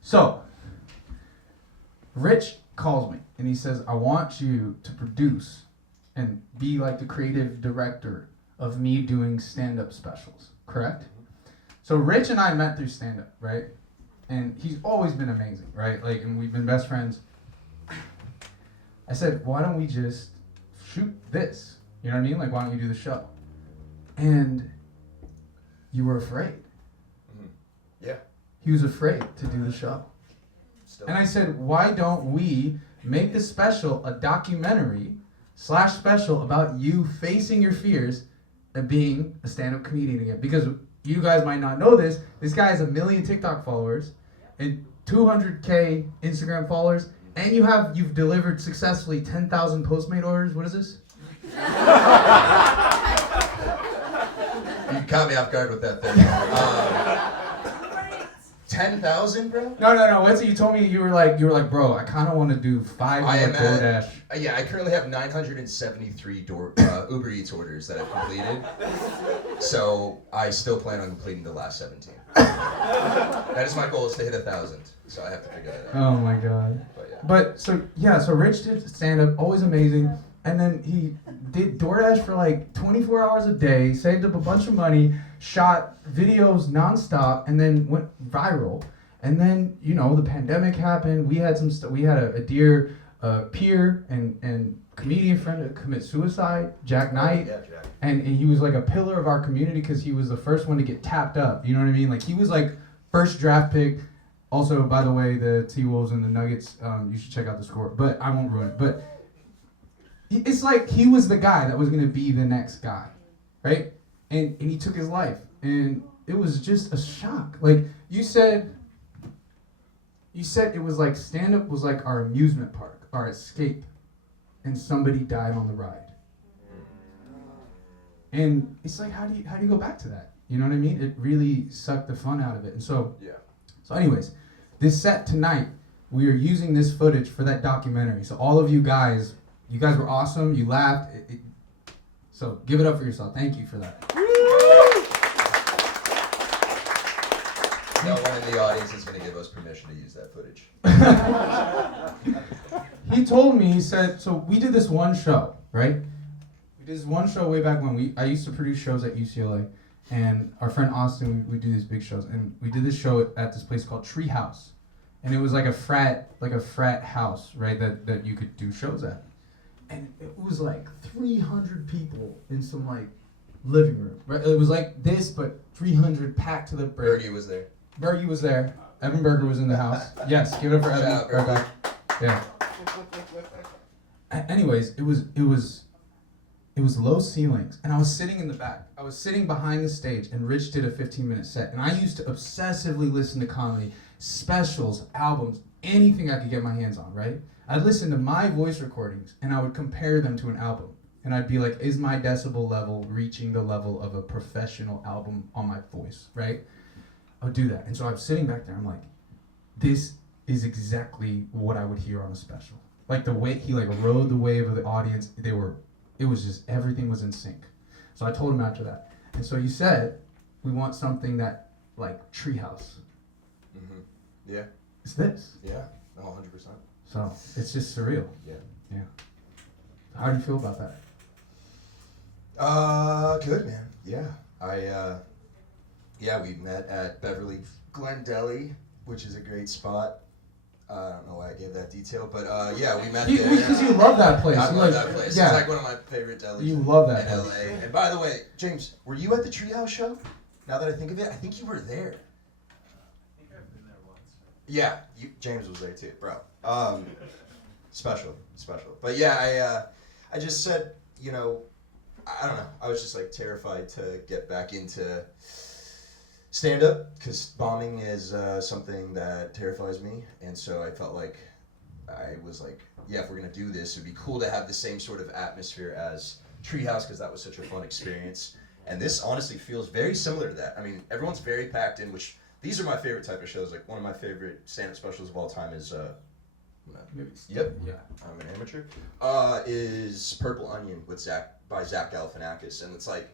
So Rich calls me and he says, I want you to produce and be like the creative director of me doing stand-up specials, correct? So Rich and I met through stand-up, right? And he's always been amazing, right? Like, and we've been best friends. I said, why don't we just shoot this? You know what I mean? Like, why don't you do the show? And you were afraid. Mm-hmm. Yeah. He was afraid to do the show. Still. And I said, why don't we make the special a documentary / special about you facing your fears and being a stand-up comedian again? Because you guys might not know this. This guy has 1 million TikTok followers and 200K Instagram followers, and you've delivered successfully 10,000 Postmate orders. What is this? You caught me off guard with that thing. 10,000, bro? No. What's it? You told me you were like, bro, I kind of want to do 5 I am DoorDash. Yeah, I currently have 973 Uber Eats orders that I've completed. So I still plan on completing the last 17. That is my goal, is to hit 1,000. So I have to figure that out. Oh my god. But so Rich did stand up, always amazing. And then he did DoorDash for like 24 hours a day, saved up a bunch of money, shot videos nonstop, and then went viral. And then, the pandemic happened. We had we had a dear peer and comedian friend commit suicide, Jack Knight. Yeah, Jack. And he was like a pillar of our community because he was the first one to get tapped up. You know what I mean? Like, he was like first draft pick. Also, by the way, the T-Wolves and the Nuggets, you should check out the score. But I won't ruin it. But it's like he was the guy that was going to be the next guy, right? And he took his life. And it was just a shock. Like, you said it was like stand-up was like our amusement park, our escape. And somebody died on the ride. And it's like, how do you go back to that? You know what I mean? It really sucked the fun out of it. And so, anyways, this set tonight, we are using this footage for that documentary. So all of you guys were awesome. You laughed. So give it up for yourself. Thank you for that. No one in the audience is going to give us permission to use that footage. He told me, he said, so we did this one show, right? We did this one show way back when I used to produce shows at UCLA. And our friend Austin, we do these big shows. And we did this show at this place called Treehouse. And it was like a frat house, right, that you could do shows at. And it was like 300 people in some like living room, right? It was like this, but 300 packed to the brim. Bergie was there. Bergie was there. Evan Berger was in the house. Yes, give it up for Evan. Shout out, Berger. Yeah. Anyways, it was low ceilings, and I was sitting in the back. I was sitting behind the stage, and Rich did a 15-minute set. And I used to obsessively listen to comedy, specials, albums, anything I could get my hands on, right? I'd listen to my voice recordings, and I would compare them to an album. And I'd be like, is my decibel level reaching the level of a professional album on my voice, right? I would do that. And so I was sitting back there, I'm like, this is exactly what I would hear on a special. Like the way he like rode the wave of the audience, it was just everything was in sync. So I told him after that, and so you said we want something that like Treehouse. Yeah. It's this. Yeah. No, 100%. So it's just surreal. Yeah. Yeah. How do you feel about that? Good, man. Yeah. We met at Beverly Glen Deli, which is a great spot. I don't know why I gave that detail, but yeah, we met there. Because you love that place. I love that place. Yeah. It's like one of my favorite delis You love that in place. LA. And by the way, James, were you at the Treehouse show? Now that I think of it, I think you were there. I think I've been there once. Yeah, James was there too, bro. Special. But yeah, I just said, you know, I don't know. I was just like terrified to get back into stand-up because bombing is something that terrifies me, and so I felt like I was like, yeah, if we're gonna do this, it'd be cool to have the same sort of atmosphere as Treehouse because that was such a fun experience. And this honestly feels very similar to that. I mean, everyone's very packed in, which these are my favorite type of shows. Like one of my favorite stand-up specials of all time is yep, Yeah. I'm an amateur. Is Purple Onion by Zach Galifianakis, and it's like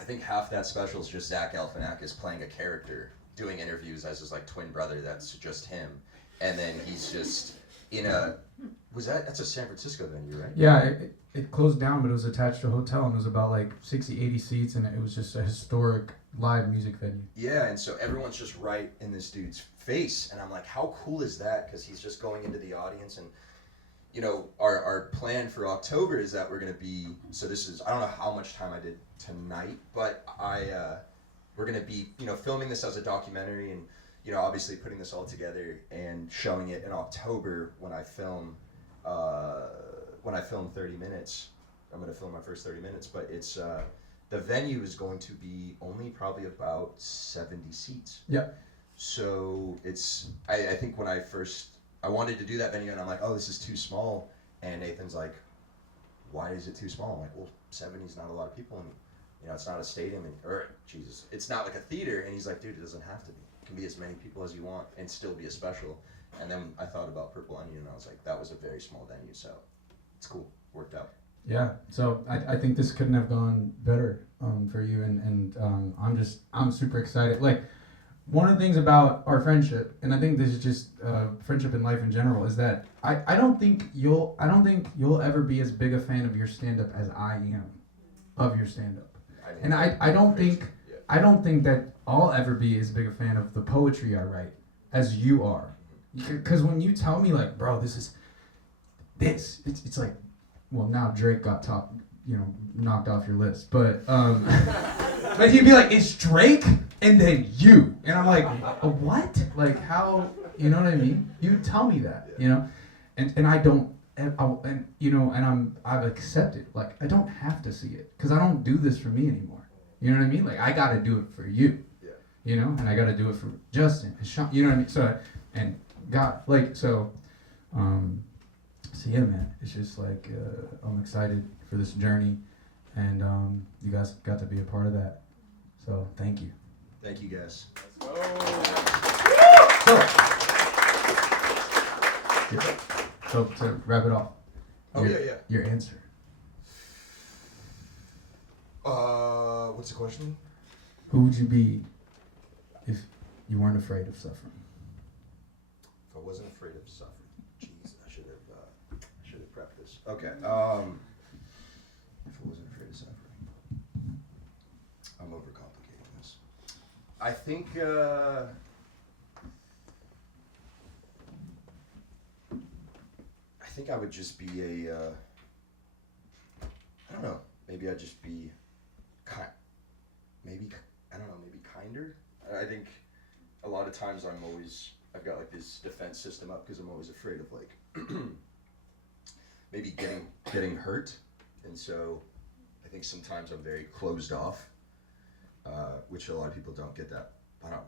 I think half that special is just Zach Galifianakis playing a character, doing interviews as his like twin brother. That's just him, and then he's just in that's a San Francisco venue, right? Yeah, it closed down, but it was attached to a hotel, and it was about like 60, 80 seats, and it was just a historic live music venue. Yeah, and so everyone's just right in this dude's face, and I'm like, how cool is that? Because he's just going into the audience, and you know, our plan for October is that we're gonna be. So this is I don't know how much time I did tonight, but we're gonna be filming this as a documentary, and obviously putting this all together and showing it in October when I film 30 minutes. I'm gonna film my first 30 minutes, but it's the venue is going to be only probably about 70 seats. Yeah. So it's I think when I wanted to do that venue, and I'm like, oh, this is too small, and Nathan's like, why is it too small? I'm like, well, 70 is not a lot of people, and it's not a stadium, it's not like a theater, and he's like, dude, it doesn't have to be. It can be as many people as you want and still be a special. And then I thought about Purple Onion, and I was like, that was a very small venue, so it's cool, worked out. Yeah, so I think this couldn't have gone better for you, and I'm super excited. Like, one of the things about our friendship, and I think this is just friendship in life in general, is that I don't think you'll ever be as big a fan of your stand-up as I am of your stand-up. And I don't think that I'll ever be as big a fan of the poetry I write as you are. Because when you tell me like, bro, it's like, well, now Drake got knocked off your list, but but you'd be like, it's Drake and then you, and I'm like, what? Like, how? You know what I mean? You tell me that, and I don't, and I've accepted, like, I don't have to see it because I don't do this for me anymore. You know what I mean? Like, I got to do it for you, and I got to do it for Justin and Shon. You know what I mean? So and God, like, so yeah, man, it's just like I'm excited for this journey, and you guys got to be a part of that. So thank you. Thank you, guys. So to wrap it off. Yeah. Your answer. What's the question? Who would you be if you weren't afraid of suffering? If I wasn't afraid of suffering. Jeez, I should have prepped this. Okay. If I wasn't afraid of suffering. I'm overcomplicating this. I think I would just be I don't know, maybe I'd just be maybe kinder. I think a lot of times I've got like this defense system up because I'm always afraid of like maybe getting hurt, and so I think sometimes I'm very closed off, which a lot of people don't get that.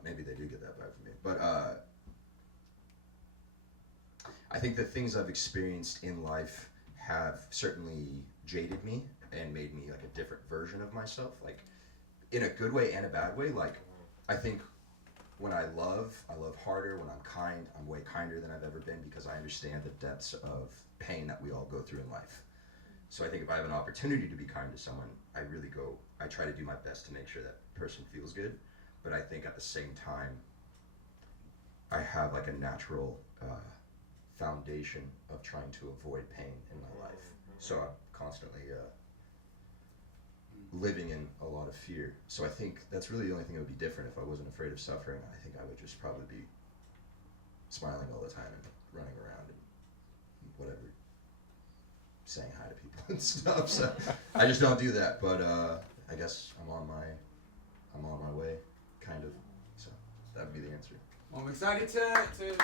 Maybe they do get that vibe from me, but I think the things I've experienced in life have certainly jaded me and made me like a different version of myself, like in a good way and a bad way. Like, I think when I love harder. When I'm kind, I'm way kinder than I've ever been because I understand the depths of pain that we all go through in life. So I think if I have an opportunity to be kind to someone, I try to do my best to make sure that person feels good. But I think at the same time, I have like a natural foundation of trying to avoid pain in my life. So I'm constantly living in a lot of fear. So I think that's really the only thing that would be different if I wasn't afraid of suffering. I think I would just probably be smiling all the time and running around and whatever, saying hi to people and stuff. So I just don't do that. But I guess I'm on my way, kind of. So that would be the answer. Well, I'm excited to Here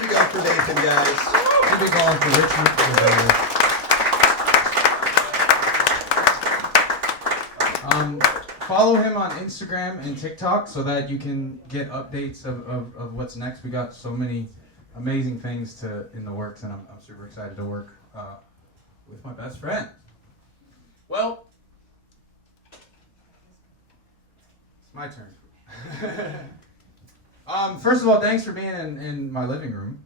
we go for Nathan, guys. We'll be going for Richmond. Follow him on Instagram and TikTok so that you can get updates of what's next. We got so many amazing things in the works, and I'm super excited to work with my best friend. Well, it's my turn. First of all, thanks for being in my living room.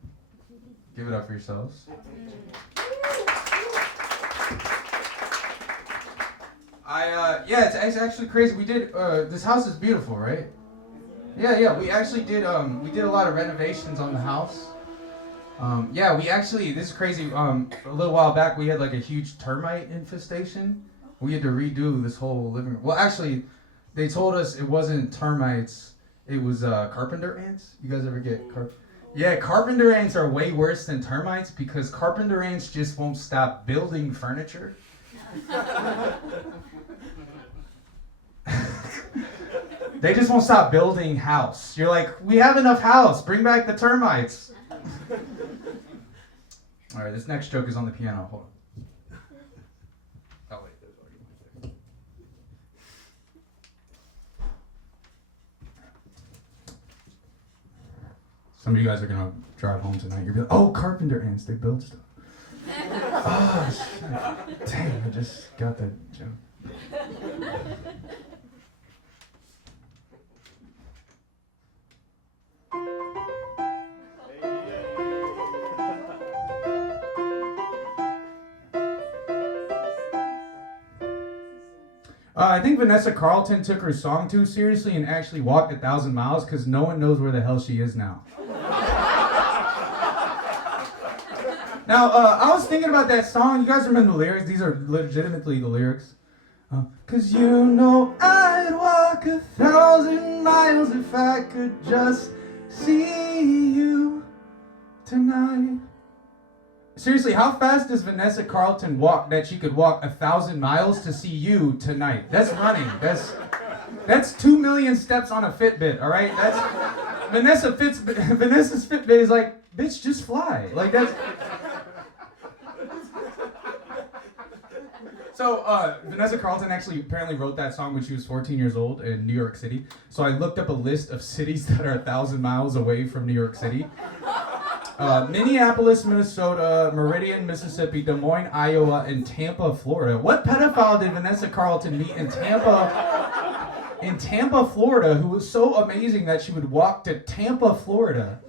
Give it up for yourselves. It's actually crazy. We did this house is beautiful, right? Yeah. We actually did a lot of renovations on the house. This is crazy. A little while back, we had like a huge termite infestation. We had to redo this whole living room. Well, actually, they told us it wasn't termites. It was carpenter ants. You guys ever get carpenter ants are way worse than termites because carpenter ants just won't stop building furniture. They just won't stop building house. You're like, we have enough house. Bring back the termites. All right, this next joke is on the piano. Hold on. Oh, wait, there's already one there. Some of you guys are going to drive home tonight. You're like, oh, carpenter ants, they build stuff. Oh, shit. Dang, I just got that joke. I think Vanessa Carlton took her song too seriously and actually walked 1,000 miles because no one knows where the hell she is now. Now, I was thinking about that song. You guys remember the lyrics? These are legitimately the lyrics. 'Cause you know I'd walk 1,000 miles if I could just see you tonight. Seriously, how fast does Vanessa Carlton walk that she could walk 1,000 miles to see you tonight? That's running. That's 2 million steps on a Fitbit, all right? That's Vanessa's Fitbit is like, bitch, just fly. Like that's. So Vanessa Carlton actually apparently wrote that song when she was 14 years old in New York City. So I looked up a list of cities that are 1,000 miles away from New York City. Minneapolis, Minnesota, Meridian, Mississippi, Des Moines, Iowa, and Tampa, Florida. What pedophile did Vanessa Carlton meet in Tampa, Florida, who was so amazing that she would walk to Tampa, Florida?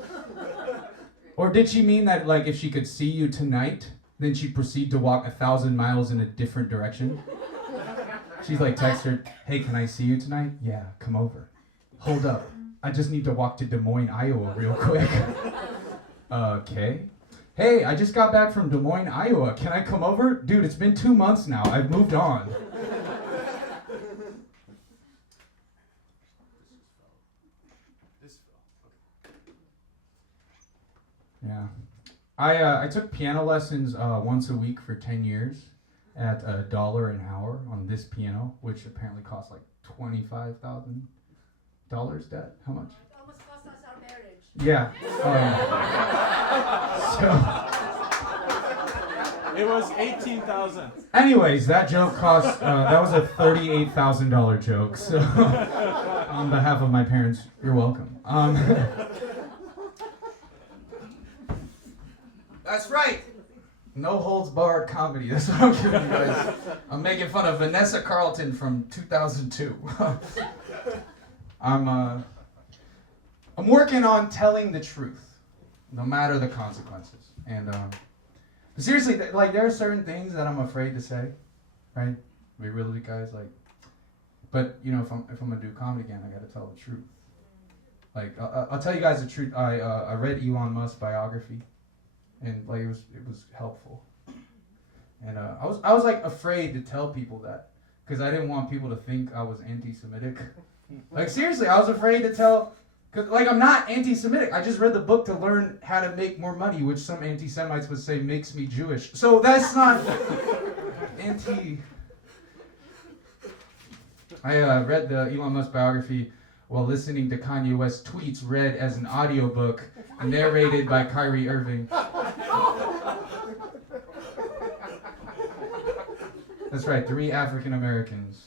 Or did she mean that, like, if she could see you tonight, then she'd proceed to walk 1,000 miles in a different direction? She's like, text her, hey, can I see you tonight? Yeah, come over. Hold up. I just need to walk to Des Moines, Iowa real quick. Okay. Hey, I just got back from Des Moines, Iowa. Can I come over? Dude, it's been 2 months now. I've moved on. Yeah. I took piano lessons once a week for 10 years at $1 an hour on this piano, which apparently costs like $25,000. Dad, how much? Almost cost us our marriage. Yeah. It was 18,000. Anyways, that joke cost. That was a $38,000 joke. So, on behalf of my parents, you're welcome. That's right. No holds barred comedy. That's what I'm giving you guys. I'm making fun of Vanessa Carlton from 2002. I'm working on telling the truth, no matter the consequences. And seriously, like there are certain things that I'm afraid to say, right? Be real with you guys, like. But you know, if I'm gonna do comedy again, I gotta tell the truth. Like I'll tell you guys the truth. I read Elon Musk's biography, and like it was helpful. And I was like afraid to tell people that because I didn't want people to think I was anti-Semitic. Like seriously, I was afraid to tell. Cause like I'm not anti-Semitic. I just read the book to learn how to make more money, which some anti-Semites would say makes me Jewish. So that's not anti. I read the Elon Musk biography while listening to Kanye West tweets read as an audiobook narrated by Kyrie Irving. That's right, 3 African Americans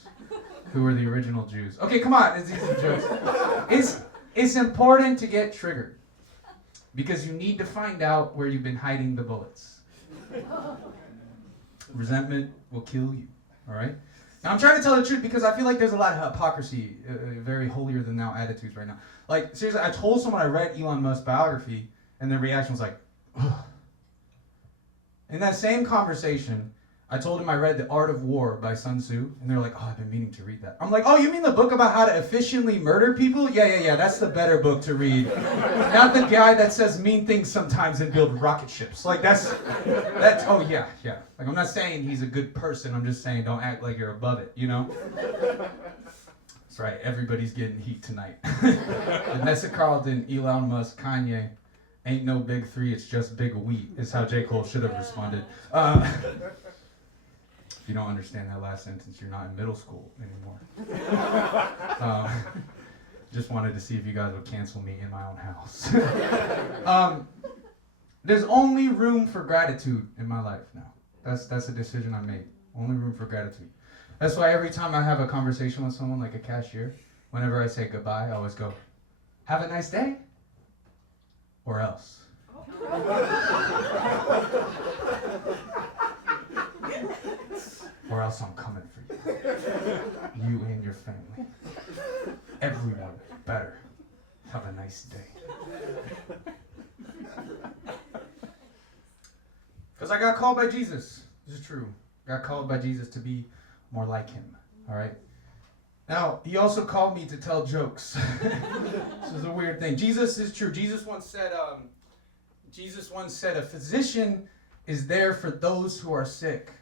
who were the original Jews. Okay, come on, it's easy jokes. It's important to get triggered because you need to find out where you've been hiding the bullets. Resentment will kill you, all right? Now, I'm trying to tell the truth because I feel like there's a lot of hypocrisy, very holier-than-thou attitudes right now. Like, seriously, I told someone I read Elon Musk's biography, and their reaction was like, ugh. In that same conversation, I told him I read The Art of War by Sun Tzu, and they're like, oh, I've been meaning to read that. I'm like, oh, you mean the book about how to efficiently murder people? Yeah, that's the better book to read. Not the guy that says mean things sometimes and build rocket ships. Like, that's, oh, yeah. Like, I'm not saying he's a good person, I'm just saying don't act like you're above it, you know? That's right, everybody's getting heat tonight. Vanessa Carlton, Elon Musk, Kanye, ain't no big 3, it's just big wheat, is how J. Cole should have responded. If you don't understand that last sentence, you're not in middle school anymore. Just wanted to see if you guys would cancel me in my own house. There's only room for gratitude in my life now. That's a decision I made. Only room for gratitude. That's why every time I have a conversation with someone like a cashier, whenever I say goodbye, I always go, have a nice day, or else. Or else I'm coming for you. You and your family. Everyone better have a nice day. Because I got called by Jesus. This is true. Got called by Jesus to be more like him. All right? Now, he also called me to tell jokes. This is a weird thing. Jesus is true. Jesus once said, a physician is there for those who are sick.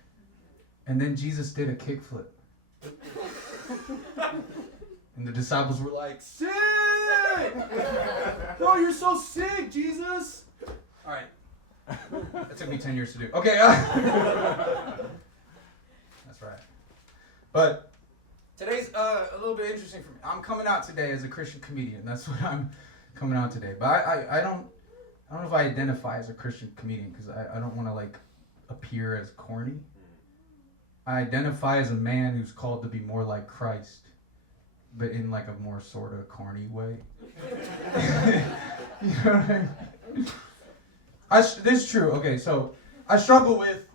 And then Jesus did a kickflip. And the disciples were like, sick! No, you're so sick, Jesus! All right. That took me 10 years to do. Okay. That's right. But today's a little bit interesting for me. I'm coming out today as a Christian comedian. That's what I'm coming out today. But I don't know if I identify as a Christian comedian because I don't want to like appear as corny. I identify as a man who's called to be more like Christ, but in like a more sort of corny way. You know what I mean? This is true. Okay, so I struggle with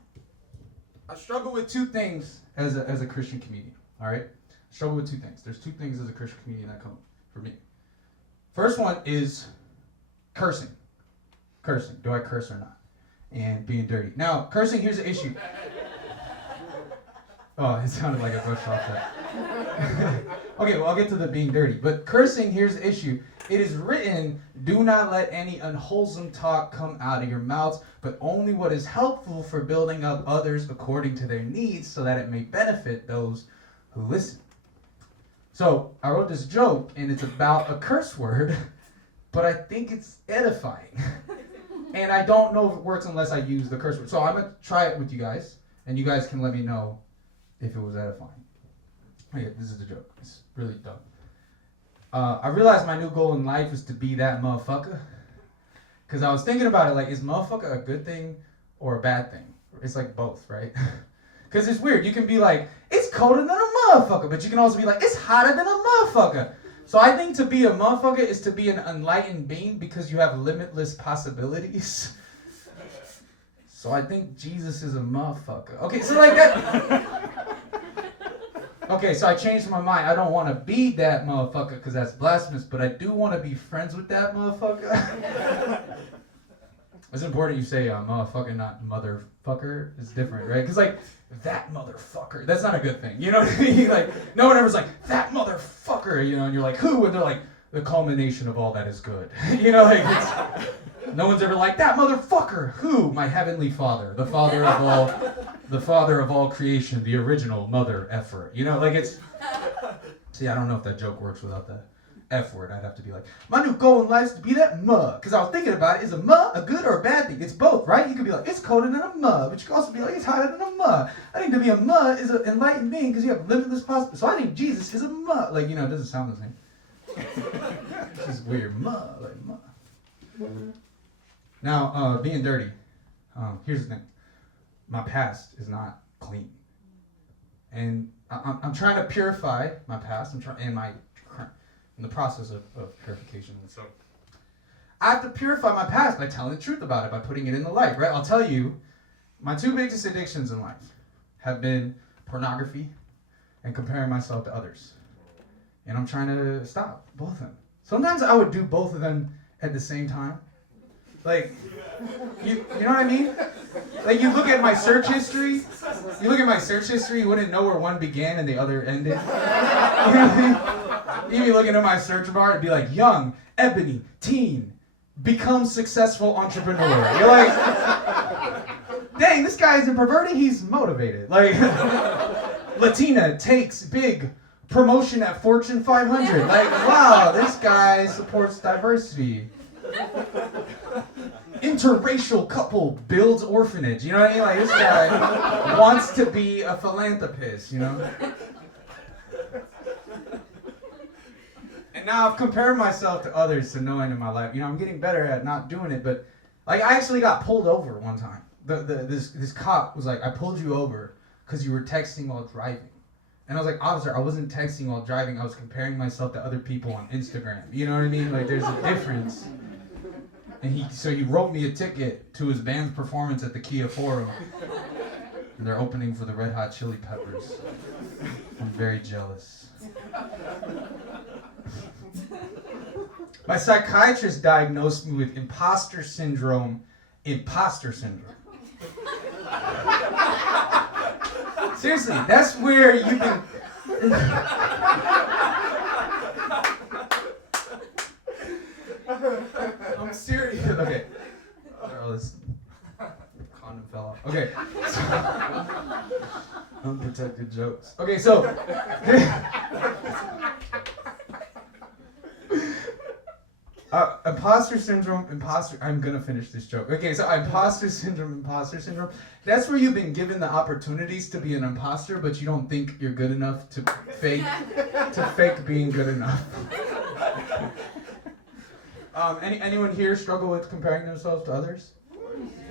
2 things as a Christian comedian. All right, I struggle with 2 things. There's 2 things as a Christian comedian that come for me. First one is cursing. Cursing. Do I curse or not? And being dirty. Now, cursing. Here's the issue. Oh, it sounded like I brushed off that. Okay, well, I'll get to the being dirty. But cursing, here's the issue. It is written, do not let any unwholesome talk come out of your mouths, but only what is helpful for building up others according to their needs, so that it may benefit those who listen. So, I wrote this joke, and it's about a curse word, but I think it's edifying. And I don't know if it works unless I use the curse word. So I'm going to try it with you guys, and you guys can let me know if it was edifying. Okay, this is the joke. It's really dumb. I realized my new goal in life is to be that motherfucker. Because I was thinking about it, like, is motherfucker a good thing or a bad thing? It's like both, right? Because it's weird. You can be like, it's colder than a motherfucker, but you can also be like, it's hotter than a motherfucker. So I think to be a motherfucker is to be an enlightened being because you have limitless possibilities. So I think Jesus is a motherfucker. Okay, so like that... Okay, so I changed my mind. I don't want to be that motherfucker because that's blasphemous, but I do want to be friends with that motherfucker. It's important you say motherfucker, not motherfucker. It's different, right? Because, like, that motherfucker, that's not a good thing. You know what I mean? Like, no one ever's like, that motherfucker, you know, and you're like, who? And they're like, the culmination of all that is good. You know, like, no one's ever like, that motherfucker, who? My heavenly father, the father of all creation, the original mother effer. You know, like, it's, see, I don't know if that joke works without the F word. I'd have to be like, my new goal in life is to be that muh. Because I was thinking about it, is a muh a good or a bad thing? It's both, right? You could be like, it's colder than a muh, but you could also be like, it's hotter than a muh. I think to be a muh is an enlightened being because you have limitless possibility. So I think Jesus is a muh. Like, you know, it doesn't sound the same. It's just weird. Muh, like muh. Now, being dirty. Here's the thing. My past is not clean. And I'm trying to purify my past. In the process of purification. And so I have to purify my past by telling the truth about it, by putting it in the light, right? I'll tell you, my two biggest addictions in life have been pornography and comparing myself to others. And I'm trying to stop both of them. Sometimes I would do both of them at the same time. Like, you know what I mean? Like, you look at my search history, you wouldn't know where one began and the other ended. You know what I mean? You'd be looking at my search bar, it'd be like, young, ebony, teen, become successful entrepreneur. You're like, dang, this guy isn't perverted, he's motivated. Like, Latina takes big promotion at Fortune 500. Like, wow, this guy supports diversity. Interracial couple builds orphanage. You know what I mean? Like, this guy wants to be a philanthropist, you know? And now I've compared myself to others to no end in my life. You know, I'm getting better at not doing it, but like I actually got pulled over one time. This cop was like, I pulled you over because you were texting while driving. And I was like, officer, I wasn't texting while driving. I was comparing myself to other people on Instagram. You know what I mean? Like, there's a difference. And he wrote me a ticket to his band's performance at the Kia Forum. And they're opening for the Red Hot Chili Peppers. I'm very jealous. My psychiatrist diagnosed me with imposter syndrome. Seriously, that's where you can... I'm serious. Okay. Oh, this condom fell off. Okay. Unprotected jokes. Okay, so... imposter syndrome, I'm gonna finish this joke. Okay, so imposter syndrome. That's where you've been given the opportunities to be an imposter, but you don't think you're good enough to fake being good enough. Anyone here struggle with comparing themselves to others?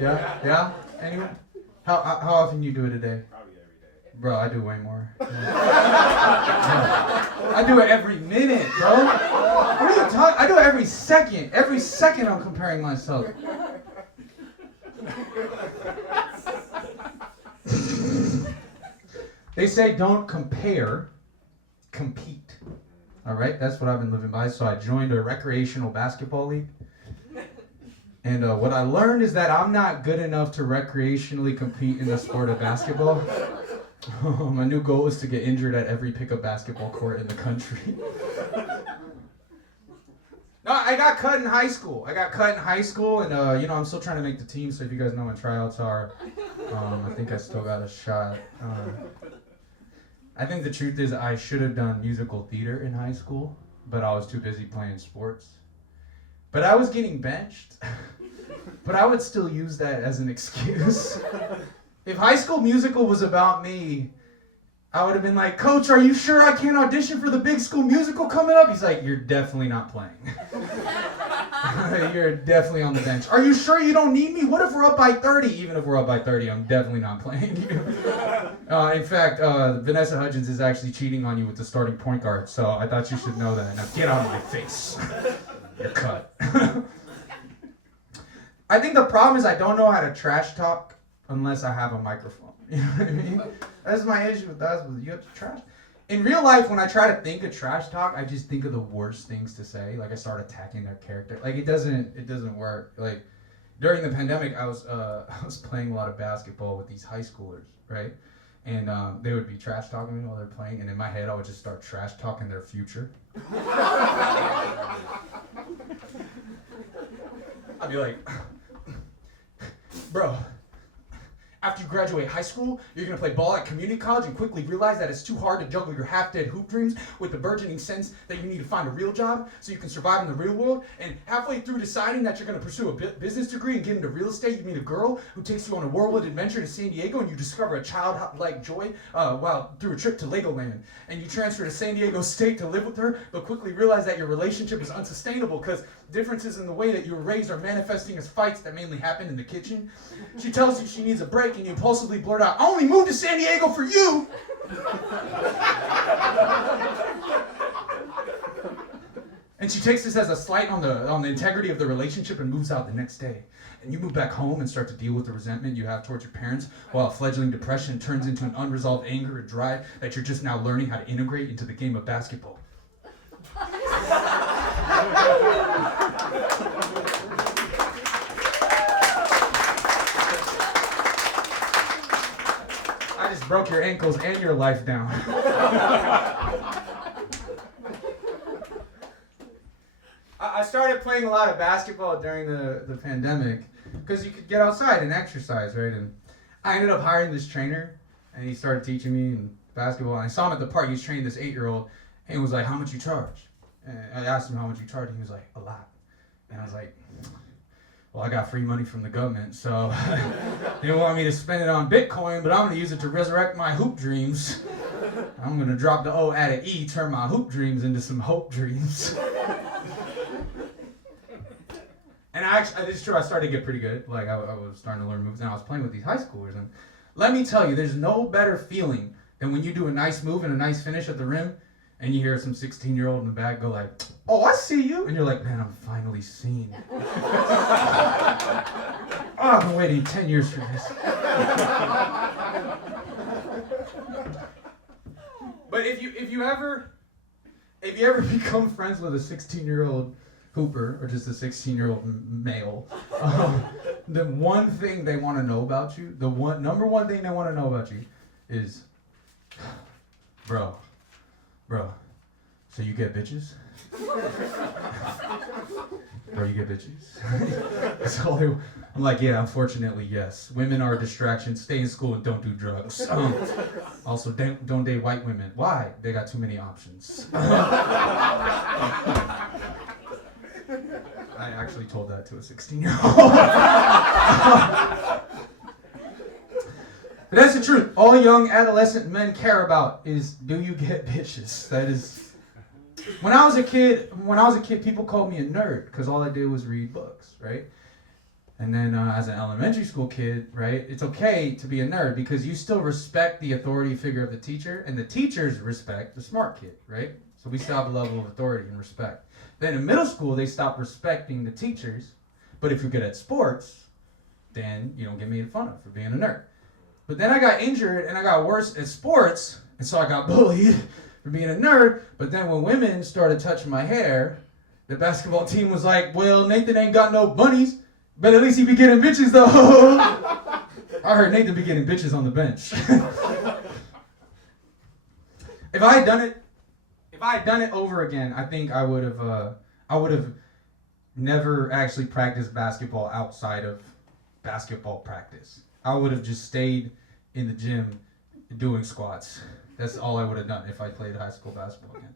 Yeah? Anyone? How often do you do it a day? Probably every day. Bro, I do way more. I do it every minute, bro. What are you talking? I do it every second. Every second I'm comparing myself. They say don't compare, compete. All right, that's what I've been living by. So I joined a recreational basketball league. And what I learned is that I'm not good enough to recreationally compete in the sport of basketball. My new goal is to get injured at every pickup basketball court in the country. No, I got cut in high school. And I'm still trying to make the team, so if you guys know when tryouts are, I think I still got a shot. I think the truth is I should have done musical theater in high school, but I was too busy playing sports. But I was getting benched, but I would still use that as an excuse. If High School Musical was about me, I would have been like, Coach, are you sure I can't audition for the big school musical coming up? He's like, you're definitely not playing. You're definitely on the bench. Are you sure you don't need me? What if we're up by 30? Even if we're up by 30, I'm definitely not playing. In fact, Vanessa Hudgens is actually cheating on you with the starting point guard, so I thought you should know that. Now get out of my face. You're cut. I think the problem is I don't know how to trash talk unless I have a microphone. You know what I mean? That's my issue with that. You have to trash. in real life, when I try to think of trash talk, I just think of the worst things to say. Like I start attacking their character. Like it doesn't work. Like during the pandemic, I was playing a lot of basketball with these high schoolers, right? And they would be trash talking me while they're playing, and in my head, I would just start trash talking their future. I'd be like, bro, after you graduate high school, you're going to play ball at community college and quickly realize that it's too hard to juggle your half-dead hoop dreams with the burgeoning sense that you need to find a real job so you can survive in the real world. And halfway through deciding that you're going to pursue a business degree and get into real estate, you meet a girl who takes you on a whirlwind adventure to San Diego, and you discover a childlike joy through a trip to Legoland. And you transfer to San Diego State to live with her, but quickly realize that your relationship is unsustainable because differences in the way that you were raised are manifesting as fights that mainly happen in the kitchen. She tells you she needs a break, and you impulsively blurt out, "I only moved to San Diego for you!" And she takes this as a slight on the integrity of the relationship and moves out the next day. And you move back home and start to deal with the resentment you have towards your parents, while a fledgling depression turns into an unresolved anger and drive that you're just now learning how to integrate into the game of basketball. I just broke your ankles and your life down. I started playing a lot of basketball during the pandemic because you could get outside and exercise, right? And I ended up hiring this trainer, and he started teaching me basketball. And I saw him at the park. He was training this 8-year-old, and he was like, "How much you charge?" And I asked him how much he charged, and he was like, "A lot." And I was like, "Well, I got free money from the government, so they didn't want me to spend it on Bitcoin, but I'm going to use it to resurrect my hoop dreams. I'm going to drop the O, add an E, turn my hoop dreams into some hope dreams." And it's true, I started to get pretty good. Like, I was starting to learn moves, and I was playing with these high schoolers. And let me tell you, there's no better feeling than when you do a nice move and a nice finish at the rim, and you hear some 16-year-old in the back go like, "Oh, I see you." And you're like, "Man, I'm finally seen." Oh, I've been waiting 10 years for this. But if you ever become friends with a 16-year-old hooper or just a 16-year-old male, the one thing they want to know about you, number one thing they want to know about you is, bro, so you get bitches? Bro, you get bitches? So I'm like, yeah, unfortunately, yes. Women are a distraction. Stay in school and don't do drugs. Also, don't date white women. Why? They got too many options. I actually told that to a 16-year-old. But that's the truth. All young adolescent men care about is, do you get bitches? That is. When I was a kid, people called me a nerd because all I did was read books, right? And then as an elementary school kid, right, it's okay to be a nerd because you still respect the authority figure of the teacher, and the teachers respect the smart kid, right? So we still have a level of authority and respect. Then in middle school, they stopped respecting the teachers, but if you're good at sports, then you don't get made fun of for being a nerd. But then I got injured and I got worse at sports, and so I got bullied for being a nerd. But then when women started touching my hair, the basketball team was like, "Well, Nathan ain't got no bunnies, but at least he be getting bitches though." I heard Nathan be getting bitches on the bench. If I had done it over again, I think I would have never actually practiced basketball outside of basketball practice. I would have just stayed in the gym doing squats. That's all I would have done if I played high school basketball again.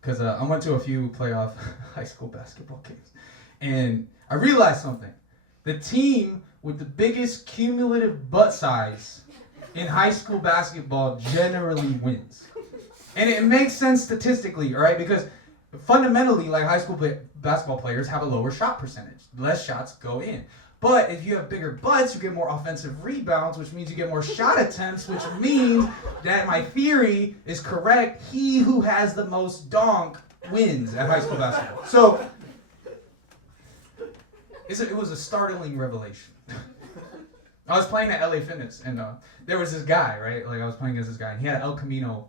Because I went to a few playoff high school basketball games, and I realized something. The team with the biggest cumulative butt size in high school basketball generally wins. And it makes sense statistically, all right? Because fundamentally, like, high school basketball players have a lower shot percentage. Less shots go in. But if you have bigger butts, you get more offensive rebounds, which means you get more shot attempts, which means that my theory is correct. He who has the most donk wins at high school basketball. So it was a startling revelation. I was playing at LA Fitness, and there was this guy, right? Like, I was playing against this guy, and he had an El Camino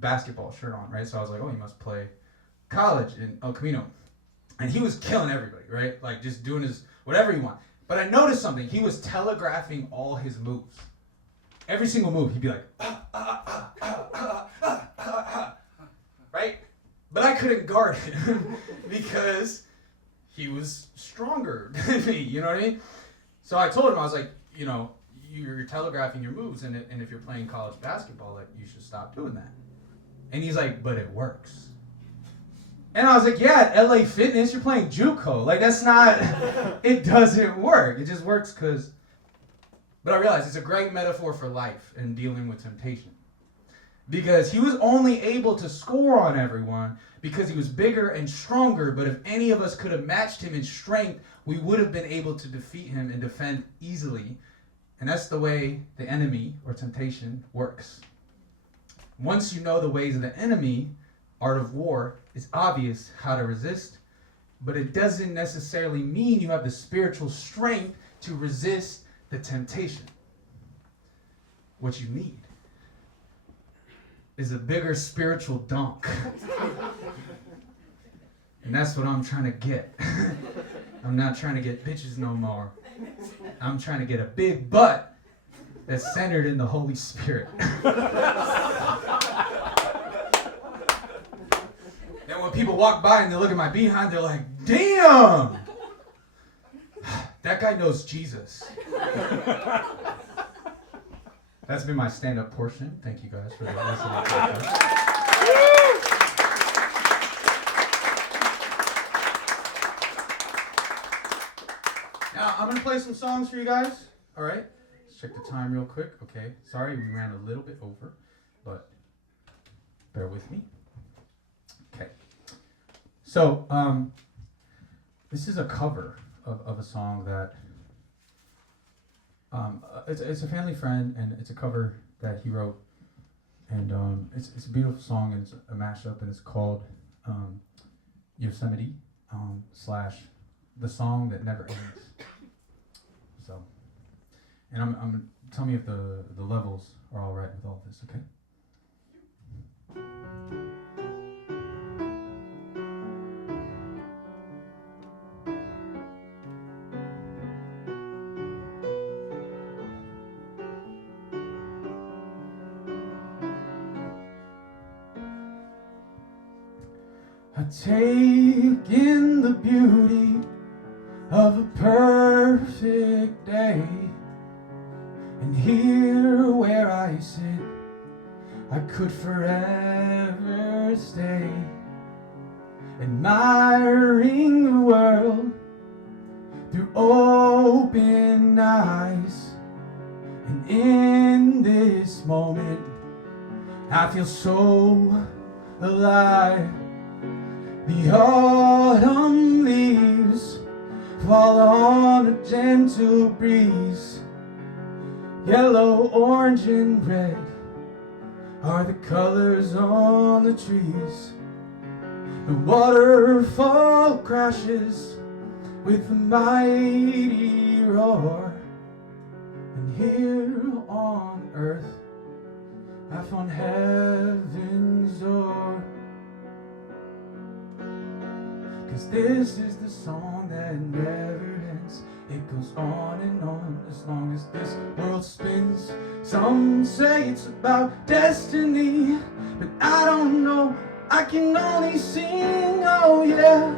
basketball shirt on, right? So I was like, oh, he must play college in El Camino. And he was killing everybody, right? Like just doing his whatever he wanted. But I noticed something. He was telegraphing all his moves. Every single move, he'd be like, right? But I couldn't guard him because he was stronger than me, you know what I mean? So I told him, I was like, you know, you're telegraphing your moves, and if you're playing college basketball, like, you should stop doing that. And he's like, but it works. And I was like, yeah, at LA Fitness, you're playing JUCO. Like, that's not, it doesn't work. It just works because, but I realized it's a great metaphor for life and dealing with temptation. Because he was only able to score on everyone because he was bigger and stronger, but if any of us could have matched him in strength, we would have been able to defeat him and defend easily. And that's the way the enemy, or temptation, works. Once you know the ways of the enemy, art of war, it's obvious how to resist, but it doesn't necessarily mean you have the spiritual strength to resist the temptation. What you need is a bigger spiritual dunk. And that's what I'm trying to get. I'm not trying to get bitches no more. I'm trying to get a big butt that's centered in the Holy Spirit. Then when people walk by and they look at my behind, they're like, damn! That guy knows Jesus. That's been my stand-up portion. Thank you guys for listening. Now, I'm going to play some songs for you guys. All right? Let's check the time real quick. Okay. Sorry, we ran a little bit over, but bear with me. Okay. So, this is a cover of a song that it's a family friend, and it's a cover that he wrote, and it's a beautiful song, and it's a mashup, and it's called Yosemite / the song that never ends. So, and I'm tell me if the levels are all right with all this, okay? I take in the beauty of a perfect day, and here where I sit, I could forever stay, admiring the world through open eyes. And in this moment, I feel so alive. The autumn leaves fall on a gentle breeze. Yellow, orange, and red are the colors on the trees. The waterfall crashes with a mighty roar. And here on earth I found heaven's door. 'Cause this is the song that never ends. It goes on and on as long as this world spins. Some say it's about destiny, but I don't know, I can only sing, oh yeah.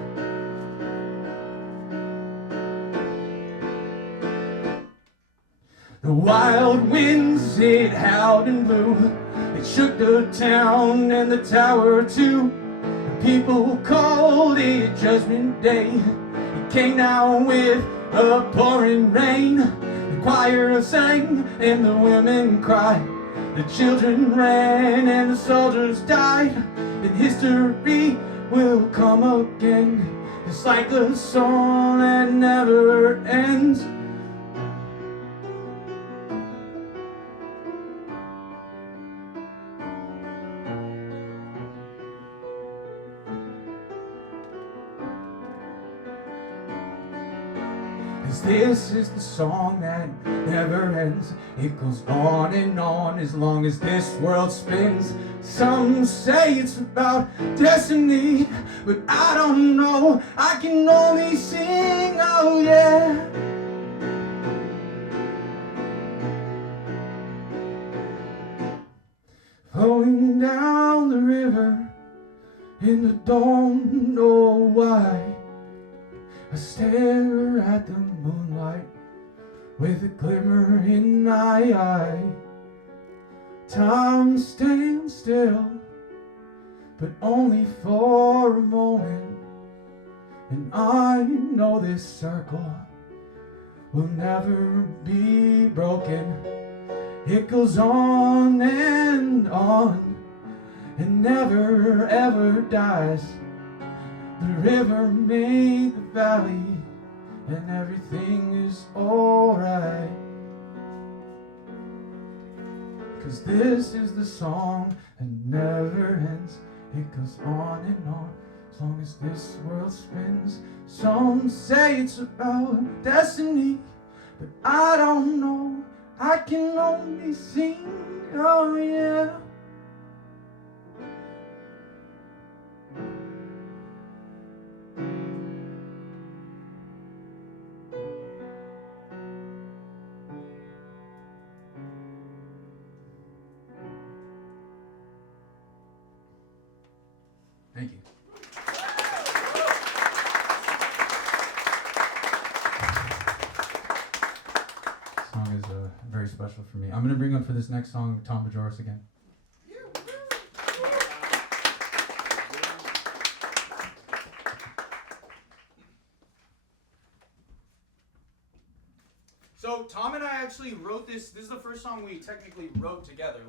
The wild winds, it howled and blew. It shook the town and the tower too. People called it Judgment Day. It came down with a pouring rain. The choir sang and the women cried. The children ran and the soldiers died. And history will come again, just like the song that never ends. this is the song that never ends. It goes on and on as long as this world spins. Some say it's about destiny, but I don't know. I can only sing, oh yeah. Flowing down the river, and I don't know why. I stare at the moonlight with a glimmer in my eye. Time stands still, but only for a moment. And I know this circle will never be broken. It goes on and never ever dies. The river made the valley, and everything is alright. 'Cause this is the song that never ends. It goes on and on as long as this world spins. Some say it's about destiny, but I don't know. I can only sing, oh yeah. Thank you. This song is very special for me. I'm going to bring up for this next song Tom Bajoras again. So Tom and I actually wrote this. This is the first song we technically wrote together.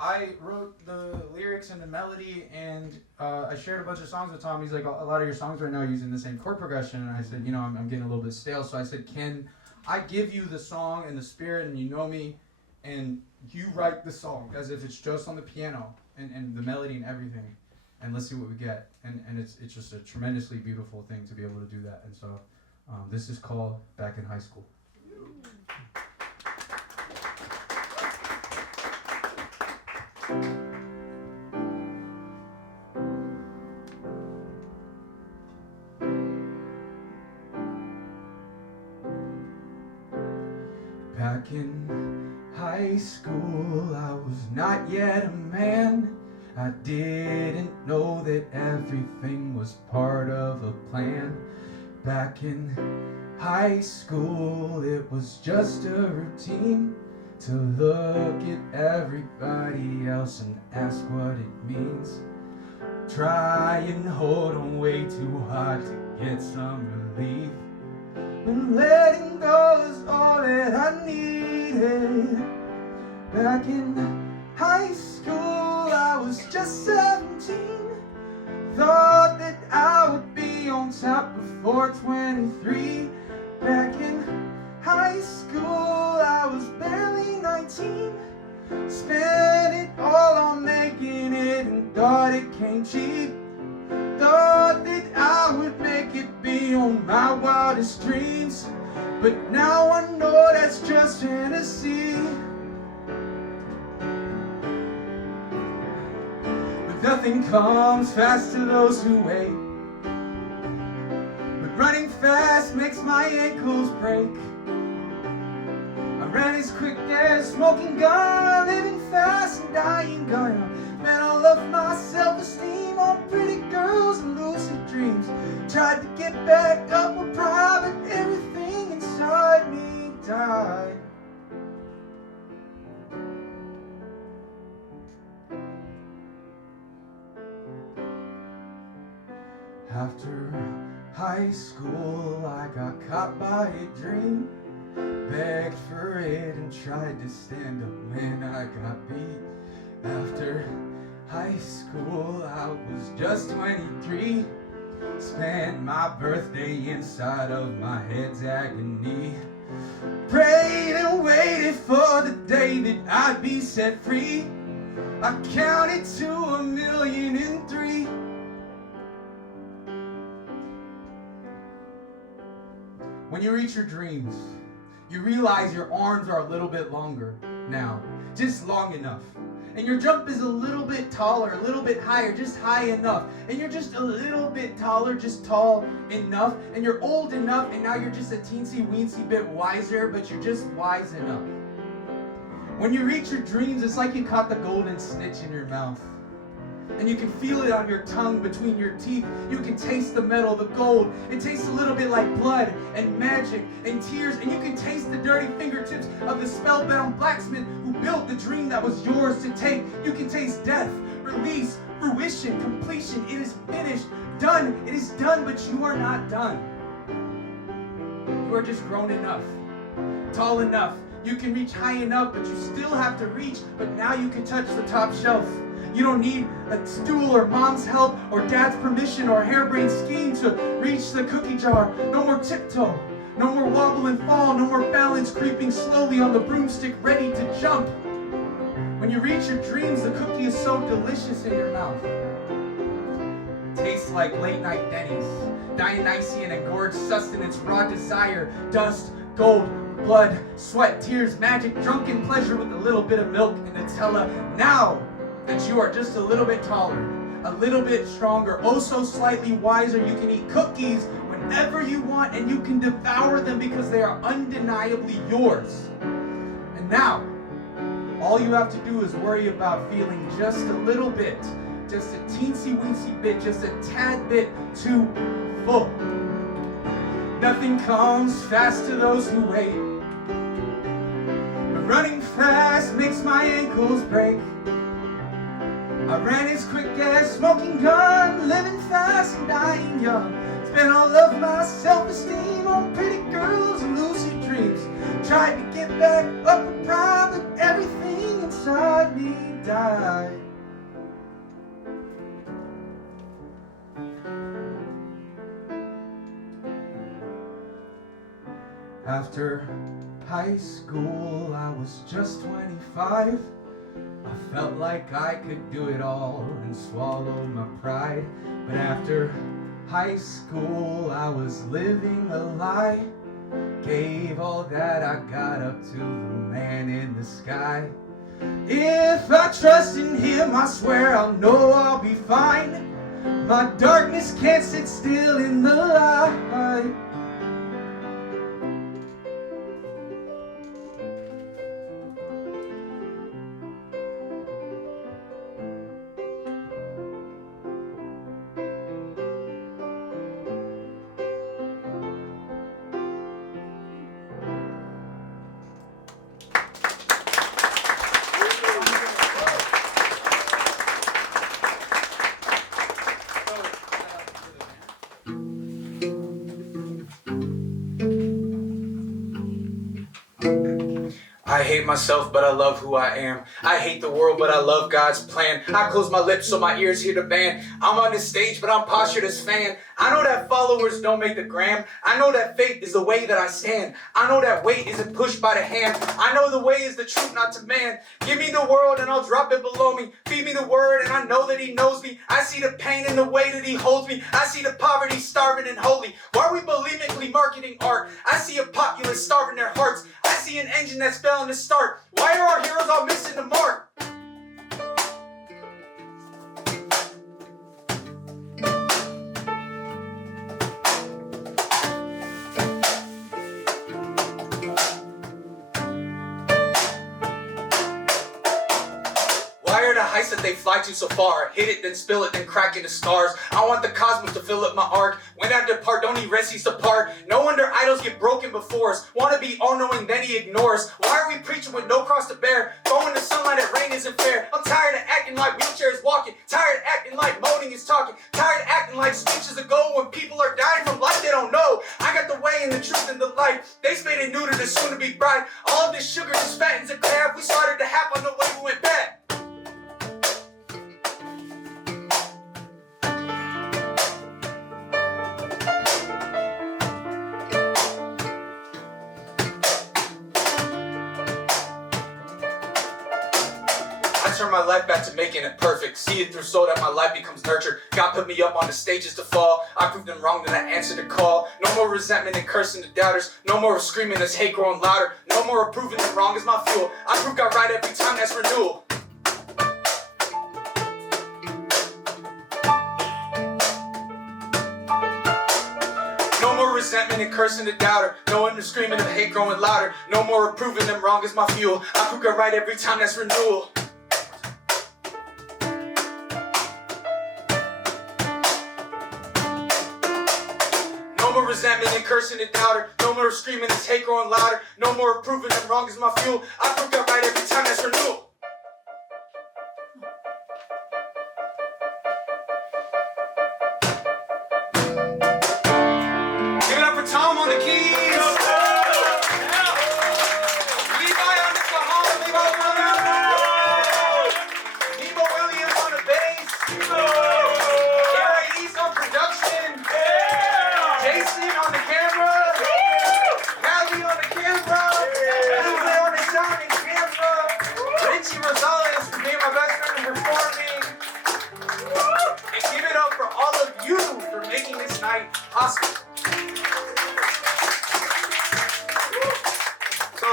I wrote the lyrics and the melody, and I shared a bunch of songs with Tom. He's like, a lot of your songs right now are using the same chord progression. And I said, I'm getting a little bit stale. So I said, can I give you the song and the spirit, and you know me, and you write the song as if it's just on the piano and the melody and everything, and let's see what we get. And it's just a tremendously beautiful thing to be able to do that. And so this is called Back in High School. Back in high school, I was not yet a man. I didn't know that everything was part of a plan. Back in high school, it was just a routine to look at everybody else and ask what it means. Try and hold on way too hard to get some relief. When letting go is all that I needed. Back in high school, I was just 17. Thought that I would be on top before 23. Back in high school, I was barely 19. Spent it all on making it and thought it came cheap. Thought that I would make it beyond my wildest dreams. But now I know that's just fantasy. But nothing comes fast to those who wait. But running fast makes my ankles break. I ran as quick as smoking gun, living fast and dying gun. Man, I love my self-esteem on pretty girls and lucid dreams. Tried to get back up with pride, but everything inside me died. After high school, I got caught by a dream. Begged for it and tried to stand up, man, I got beat. After high school, I was just 23. Spent my birthday inside of my head's agony. Prayed and waited for the day that I'd be set free. I counted to 1,000,003. When When you reach your dreams, you realize your arms are a little bit longer now, just long enough. And your jump is a little bit taller, a little bit higher, just high enough. And you're just a little bit taller, just tall enough. And you're old enough, and now you're just a teensy weensy bit wiser, but you're just wise enough. When you reach your dreams, it's like you caught the golden snitch in your mouth. And you can feel it on your tongue, between your teeth. You can taste the metal, the gold. It tastes a little bit like blood and magic and tears. And you can taste the dirty fingertips of the spellbound blacksmith who built the dream that was yours to take. You can taste death, release, fruition, completion. It is finished, done. It is done, but you are not done. You are just grown enough, tall enough. You can reach high enough, but you still have to reach. But now you can touch the top shelf. You don't need a stool or mom's help or dad's permission or a harebrained scheme to reach the cookie jar. No more tiptoe, no more wobble and fall, no more balance creeping slowly on the broomstick ready to jump. When you reach your dreams, the cookie is so delicious in your mouth. It tastes like late night Denny's, Dionysian and gorge sustenance, raw desire, dust, gold, blood, sweat, tears, magic, drunken pleasure with a little bit of milk and Nutella. Now that you are just a little bit taller, a little bit stronger, oh so slightly wiser, you can eat cookies whenever you want and you can devour them because they are undeniably yours. And now, all you have to do is worry about feeling just a little bit, just a teensy weensy bit, just a tad bit too full. Nothing comes fast to those who wait, but running fast makes my ankles break. I ran as quick as smoking gun, living fast and dying young. Spent all of my self-esteem on pretty girls and lucid dreams. Tried to get back up with pride, but everything inside me died. After high school, I was just 25. I felt like I could do it all and swallow my pride. But after high school, I was living a lie. Gave all that I got up to the man in the sky. If I trust in him, I swear I'll know I'll be fine. My darkness can't sit still in the light. I hate myself, but I love who I am. I hate the world, but I love God's plan. I close my lips so my ears hear the band. I'm on this stage, but I'm postured as fan. I know that followers don't make the gram. I know that faith is the way that I stand. I know that weight isn't pushed by the hand. I know the way is the truth, not to man. Give me the world and I'll drop it below me. Feed me the word and I know that he knows me. I see the pain in the way that he holds me. I see the poverty starving and holy. Why are we bulimically marketing art? I see a populace starving their hearts. I see an engine that's failing to start. Why are our heroes all missing the mark? Heights that they fly to so far. Hit it, then spill it, then crack into stars. I want the cosmos to fill up my arc. When I depart, don't need resties to part. No wonder idols get broken before us. Wanna be all-knowing, then he ignores. Why are we preaching with no cross to bear? Going to sunlight at rain isn't fair. I'm tired of acting like wheelchairs walking. Tired of acting like moaning is talking. Tired of acting like speeches ago when people are dying from life they don't know. I got the way and the truth and the light. They spayed and neutered the soon to be bright. All of this sugar just fattens a calf. We started to half on the way we went back. God turned my life back to making it perfect. See it through so that my life becomes nurtured. God put me up on the stages to fall. I proved them wrong, then I answered the call. No more resentment and cursing the doubters. No more screaming this hate growing louder. No more proving them wrong is my fuel. I prove God right every time, that's renewal. No more resentment and cursing the doubter. No more screaming of hate growing louder. No more proving them wrong is my fuel. I prove God right every time, that's renewal. No more resentment and cursing the doubter. No more screaming this hate growing louder. No more proving them wrong is my fuel. I prove God right every time, that's renewal. Tom on the keys. Levi on the cajon. Nemo Williams on the bass. Gary East on production. Jason on the camera. Callie on the camera. Levi on the sound and camera. Rosales for being my best friend and performing. And give it up for all of you for making this night possible. So,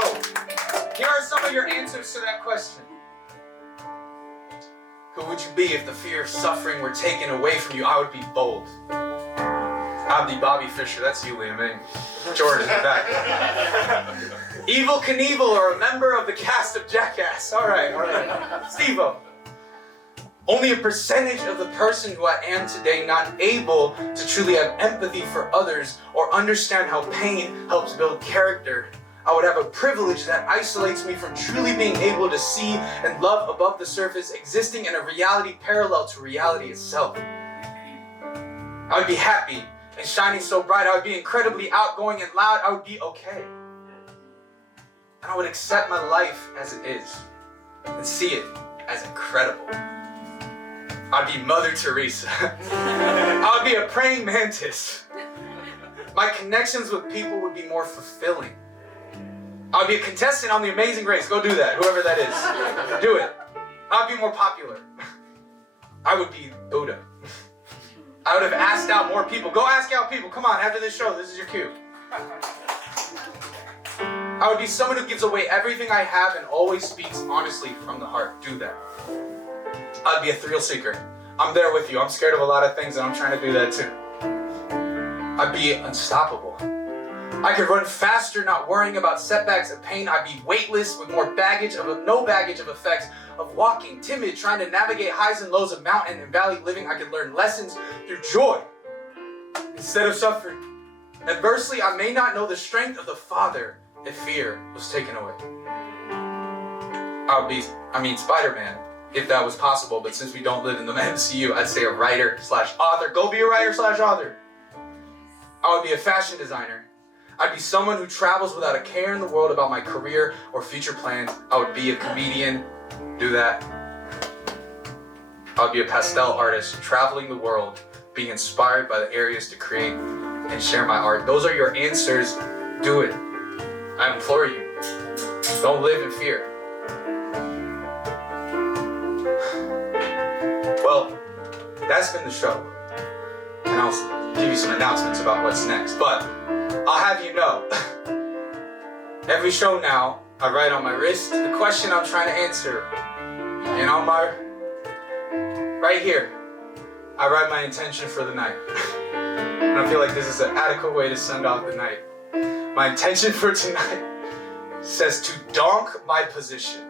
here are some of your answers to that question. Who would you be if the fear of suffering were taken away from you? I would be bold. I'd be Bobby Fischer. That's you, Liam. And Jordan in the back. Evil Knievel or a member of the cast of Jackass. All right. Steve-O. Only a percentage of the person who I am today not able to truly have empathy for others or understand how pain helps build character. I would have a privilege that isolates me from truly being able to see and love above the surface, existing in a reality parallel to reality itself. I would be happy and shining so bright. I would be incredibly outgoing and loud. I would be okay. And I would accept my life as it is and see it as incredible. I'd be Mother Teresa. I would be a praying mantis. My connections with people would be more fulfilling. I would be a contestant on The Amazing Race. Go do that, whoever that is. Do it. I would be more popular. I would be Buddha. I would have asked out more people. Go ask out people. Come on, after this show, this is your cue. I would be someone who gives away everything I have and always speaks honestly from the heart. Do that. I'd be a thrill seeker. I'm there with you. I'm scared of a lot of things and I'm trying to do that too. I'd be unstoppable. I could run faster, not worrying about setbacks and pain. I'd be weightless with no baggage of effects of walking, timid, trying to navigate highs and lows of mountain and valley living. I could learn lessons through joy instead of suffering. Adversely, I may not know the strength of the Father if fear was taken away. Spider-Man, if that was possible, but since we don't live in the MCU, I'd say a writer/author. Go be a writer/author. I would be a fashion designer. I'd be someone who travels without a care in the world about my career or future plans. I would be a comedian. Do that. I would be a pastel artist, traveling the world, being inspired by the areas to create and share my art. Those are your answers. Do it. I implore you. Don't live in fear. Well, that's been the show. And I'll give you some announcements about what's next. But I'll have you know, every show now, I write on my wrist the question I'm trying to answer. And on right here, I write my intention for the night. And I feel like this is an adequate way to send off the night. My intention for tonight says to donk my position.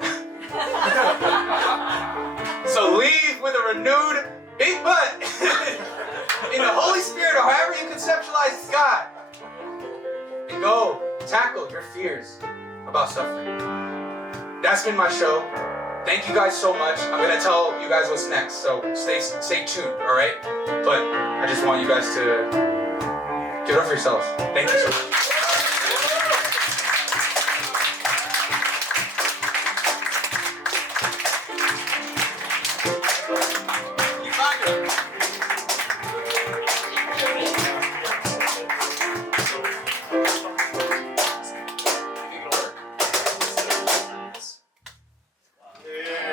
So leave with a renewed big butt in the Holy Spirit or however you conceptualize God. And go tackle your fears about suffering. That's been my show. Thank you guys so much. I'm gonna tell you guys what's next, so stay tuned, all right? But I just want you guys to give it up for yourselves. Thank you so much.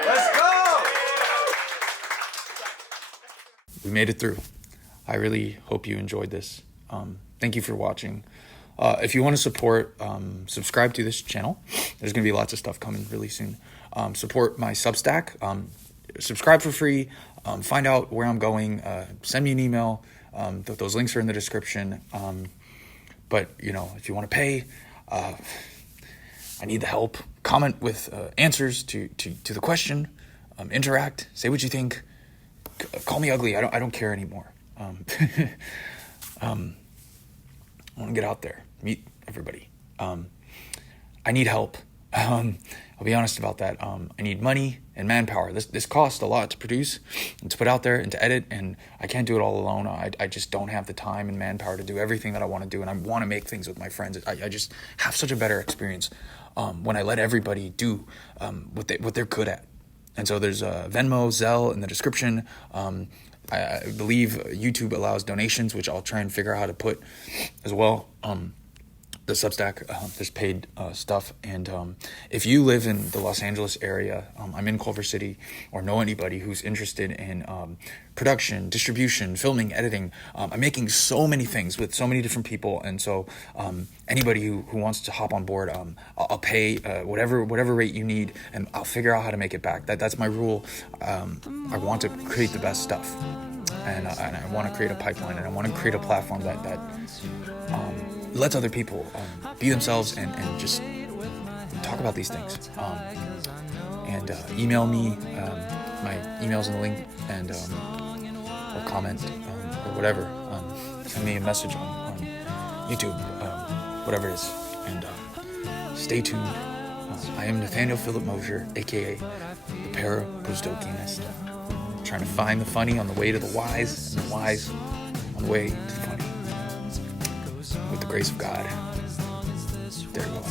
Let's go! we made it through. I really hope you enjoyed this. Thank you for watching. If you want to support, subscribe to this channel. There's going to be lots of stuff coming really soon. Support my Substack. Subscribe for free. Find out where I'm going. Send me an email. Those links are in the description. But, you know, if you want to pay, I need the help. Comment with answers to the question. Interact. Say what you think. Call me ugly. I don't care anymore. I want to get out there, meet everybody. I need help. I'll be honest about that. I need money and manpower. This costs a lot to produce and to put out there and to edit, and I can't do it all alone. I just don't have the time and manpower to do everything that I want to do, and I want to make things with my friends. I just have such a better experience when I let everybody do what they're good at. And so there's Venmo, Zelle in the description. I believe YouTube allows donations, which I'll try and figure out how to put as well. The Substack, there's paid stuff. And if you live in the Los Angeles area, I'm in Culver City, or know anybody who's interested in production, distribution, filming, editing, I'm making so many things with so many different people. And so anybody who wants to hop on board, I'll pay whatever rate you need, and I'll figure out how to make it back. That's my rule. I want to create the best stuff. And I want to create a pipeline, and I want to create a platform that lets other people be themselves and just talk about these things. And email me, my email's in the link, and or comment or whatever. Send me a message on YouTube, whatever it is. And stay tuned. I am Nathanael Philip Mosher, aka the Para-Bruzdokianist. Trying to find the funny on the way to the wise, and the wise on the way to the funny. With the grace of God, there you go.